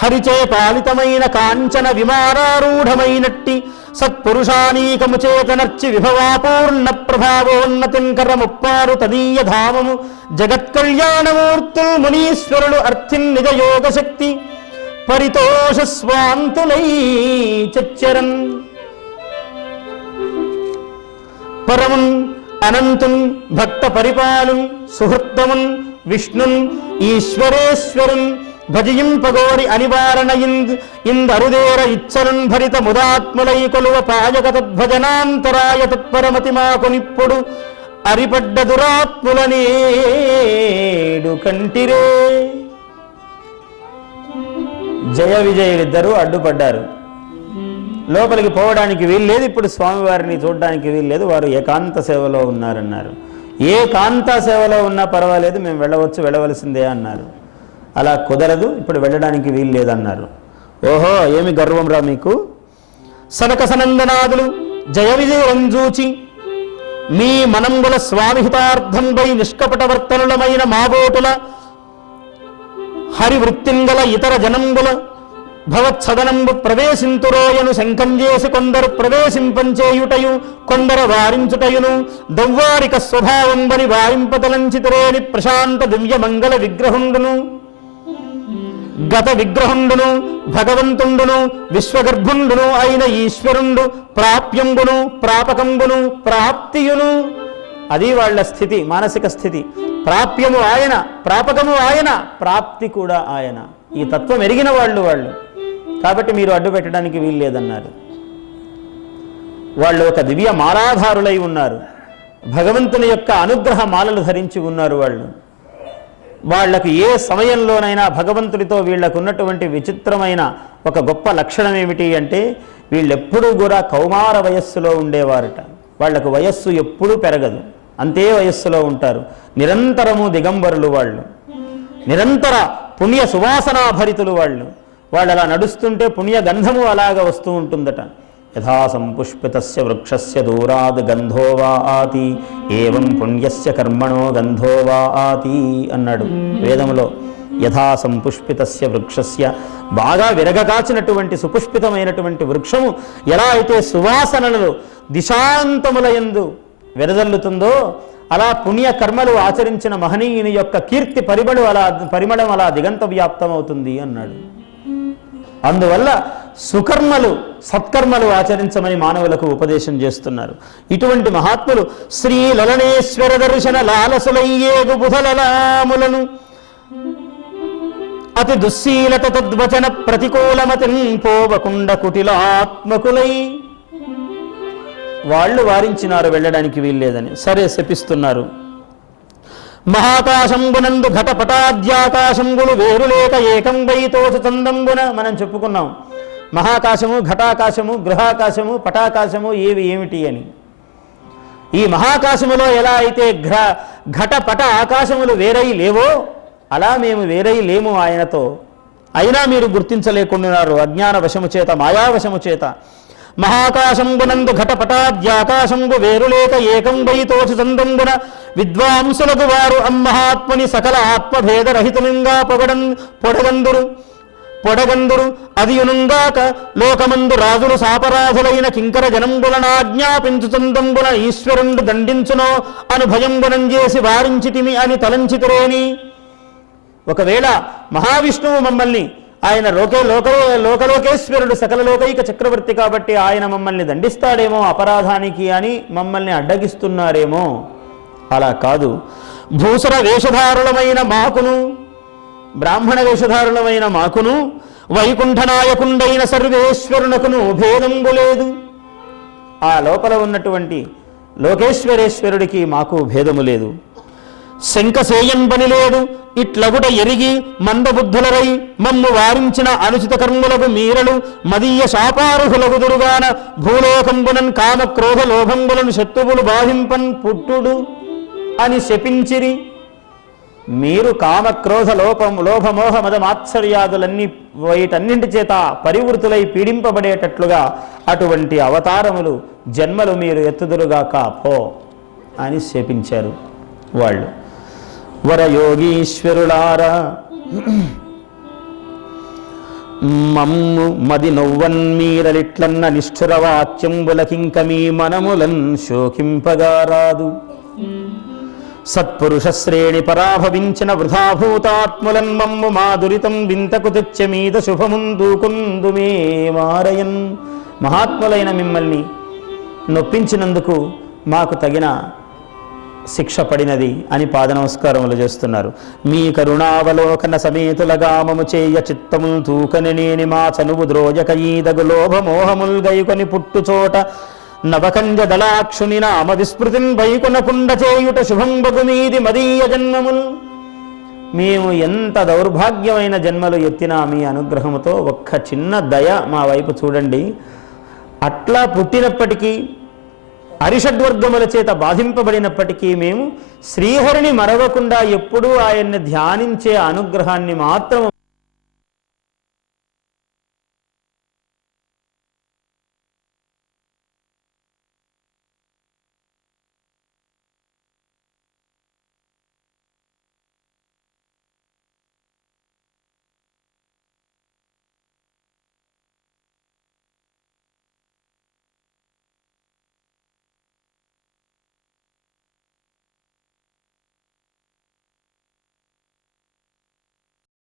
హరిచే పాలితమైన కాంచన విమానారూఢమైనట్టి సత్పురుషానీకము చేతనర్చి విభవాపూర్ణ ప్రభావోన్నతింకర ముప్పారు తదీయ ధామము జగత్కళ్యాణమూర్తులు మునీశ్వరులు అర్థిన్ నిజ యోగ శక్తి పరితోష స్వాంతులై చచ్చరన్. పరమున్ అనంతున్ భక్త పరిపాలున్ సుహృత్తమున్ విష్ణున్ ఈశ్వరేశ్వరున్ భజింపగోరి అనివారణ ఇందరుదేర ఇచ్చరున్ భరిత ముదాత్ములై కొలువ పాయక తద్భజనాంతరాయ తత్పరమతి మాకునిప్పుడు అరిపడ్డ దురాత్ములనేడు కంటిరే. జయ విజయులిద్దరూ అడ్డుపడ్డారు, లోపలికి పోవడానికి వీల్లేదు. ఇప్పుడు స్వామివారిని చూడడానికి వీల్లేదు, వారు ఏకాంత సేవలో ఉన్నారన్నారు. ఏకాంత సేవలో ఉన్నా పర్వాలేదు, మేము వెళ్ళవలసిందే అన్నారు. అలా కుదరదు, ఇప్పుడు వెళ్ళడానికి వీలు లేదన్నారు. ఓహో, ఏమి గర్వం రా మీకు! సనక సనందనాదులు జయ విజయంజూచి మీ మనంబుల స్వామిహితార్థంపై నిష్కపటవర్తనులమైన మాబోటుల హరివృత్తింగల ఇతర జనంబుల భవత్సదనంబు ప్రవేశింతురోయను శంఖం చేసి కొందరు ప్రవేశింపంచేయుటయు కొందరు వారించుటయును దౌవారిక స్వభావంబని వారింపతలంచితురేని ప్రశాంత దివ్య మంగళ విగ్రహుండును గత విగ్రహుండును భగవంతుండును విశ్వగర్భుండును అయిన ఈశ్వరుండు ప్రాప్యంబును ప్రాపకంబును ప్రాప్తియును. అది వాళ్ళ స్థితి, మానసిక స్థితి. ప్రాప్యము ఆయన, ప్రాపకము ఆయన, ప్రాప్తి కూడా ఆయన. ఈ తత్వం ఎరిగిన వాళ్ళు కాబట్టి మీరు అడ్డు పెట్టడానికి వీలు లేదన్నారు. వాళ్ళు ఒక దివ్య మాలాధారులై ఉన్నారు, భగవంతుని యొక్క అనుగ్రహ మాలలు ధరించి ఉన్నారు. వాళ్లకు ఏ సమయంలోనైనా భగవంతుడితో వీళ్లకు ఉన్నటువంటి విచిత్రమైన ఒక గొప్ప లక్షణం ఏమిటి అంటే, వీళ్ళెప్పుడూ కూడా కౌమార వయస్సులో ఉండేవారట. వాళ్లకు వయస్సు ఎప్పుడూ పెరగదు, అంతే వయస్సులో ఉంటారు. నిరంతరము దిగంబరులు వాళ్ళు, నిరంతర పుణ్య సువాసనాభరితులు వాళ్ళు. అలా నడుస్తుంటే పుణ్య గంధము అలాగ వస్తూ ఉంటుందట. యథా సంపుష్పితస్య వృక్షస్య దూరాద్ గంధో వా ఆతి ఏవం పుణ్యస్య కర్మణో గంధో వా ఆతి అన్నాడు వేదములో. యథా సంపుష్పితస్య వృక్షస్య, బాగా విరగకాచినటువంటి సుపుష్పితమైనటువంటి వృక్షము ఎలా అయితే సువాసనలు దిశాంతముల యందు వెదజల్లుతుందో, అలా పుణ్య కర్మలు ఆచరించిన మహనీయుని యొక్క కీర్తి పరిమళం అలా దిగంత వ్యాప్తం అవుతుంది అన్నాడు. అందువల్ల సుకర్మలు సత్కర్మలు ఆచరించమని మానవులకు ఉపదేశం చేస్తున్నారు. ఇటువంటి మహాత్ములు శ్రీ లలనేశ్వర దర్శన లాలసులయ్యేగు బుధలలాములను అతి దుశ్శీలత తద్వచన ప్రతికూలమతిం పోవకుండ కుటిలాత్మకులై వాళ్ళు వారించినారు వెళ్ళడానికి వీల్లేదని. సరే శపిస్తున్నారు. మహాకాశంబునందు ఘటపటాద్యాకాశంబులు వేరులేక ఏకం వైతోచ చందంబున మనం చెప్పుకున్నాం. మహాకాశము, ఘటాకాశము, గృహాకాశము, పటాకాశము ఏమిటి అని. ఈ మహాకాశములో ఎలా అయితే ఘటపట ఆకాశములు వేరై లేవో అలా మేము వేరై లేము ఆయనతో. అయినా మీరు గుర్తించలేకున్నారు అజ్ఞాన వశము చేత, మాయావశము చేత. మహాకాశంబునందు ఘటపటాద్యాకాశంబు వేరులేక ఏకం వైతోచ చందంబున విద్వాంసులకు వారు అమ్మహాత్ముని సకల ఆత్మభేదరహితముగా పొడగందురు అదియునుగాక లోకమందు రాజులు సాపరాధులైన కింకర జనంబులనాజ్ఞాపించు చందంబున ఈశ్వరుండు దండించునో అను భయంబునం చేసి వారించితిమి అని తలంచితురేని. ఒకవేళ మహావిష్ణువు మమ్మల్ని, ఆయన లోకలోకేశ్వరుడు, సకల లోకైక చక్రవర్తి కాబట్టి ఆయన మమ్మల్ని దండిస్తాడేమో అపరాధానికి అని మమ్మల్ని అడ్డగిస్తున్నారేమో. అలా కాదు. భూసర వేషధారులమైన మాకును, బ్రాహ్మణ వేషధారులమైన మాకును, వైకుంఠనాయకుండైన సర్వేశ్వరునకును భేదంబు లేదు. ఆ లోపల ఉన్నటువంటి లోకేశ్వరేశ్వరుడికి మాకు భేదము లేదు. శంకసేయం పని లేదు ఇట్లగుట ఎరిగి మందబుద్ధులరై మమ్ము వారించిన అనుచిత కర్ములకు మీరలు మదీయ శాపార్హులగుదురుగాన భూలోకంబునన్ కామక్రోధ లోభంబులను శత్రువులు బాధింపన్ పుట్టుడు అని శపించిరి. మీరు కామక్రోధ లోభమోహ మదమాత్సర్యాదులన్నీ వీటన్నింటి చేత పరివృతులై పీడింపబడేటట్లుగా అటువంటి అవతారములు జన్మలు మీరు ఎత్తుదురుగాక పో అని శపించారు వాళ్ళు. వరయోగీశ్వరులారా మమ్ము మది నొవ్వన్మీరలిట్లన్న నిష్ఠుర వాక్యంబులకింక మీ మనములన్ శోకింపగారాదు. సత్పురుష శ్రేణి పరాభవించిన వృధాభూతాత్ములన్ మమ్ము మా దురితం వింతకు తెచ్చ మీద శుభముందుకుందుమే మారయన్. మహాత్ములైన మిమ్మల్ని నొప్పించినందుకు మాకు తగిన శిక్ష పడినది అని పాద నమస్కారములు చేస్తున్నారు. మీ కరుణావలోకన సమేతులగా మము చేయ చిత్తముల్ తూకనినేని మా చనువు ద్రోజక ఈదగు లోభమోహముల్ గైకొని పుట్టుచోట నవకంజ దళాక్షుని నామ విస్మృతిన్ వైకునకుండ చేయుట శుభంబగు మీది మదీయ జన్మముల్. మేము ఎంత దౌర్భాగ్యమైన జన్మలు ఎత్తినా మీ అనుగ్రహముతో ఒక్క చిన్న దయ మా వైపు చూడండి. అట్లా పుట్టినప్పటికీ అరిషడ్వర్గముల చేత బాధింపబడినప్పటికీ మేము శ్రీహరిని మరవకుండా ఎప్పుడూ ఆయన్ని ధ్యానించే అనుగ్రహాన్ని మాత్రం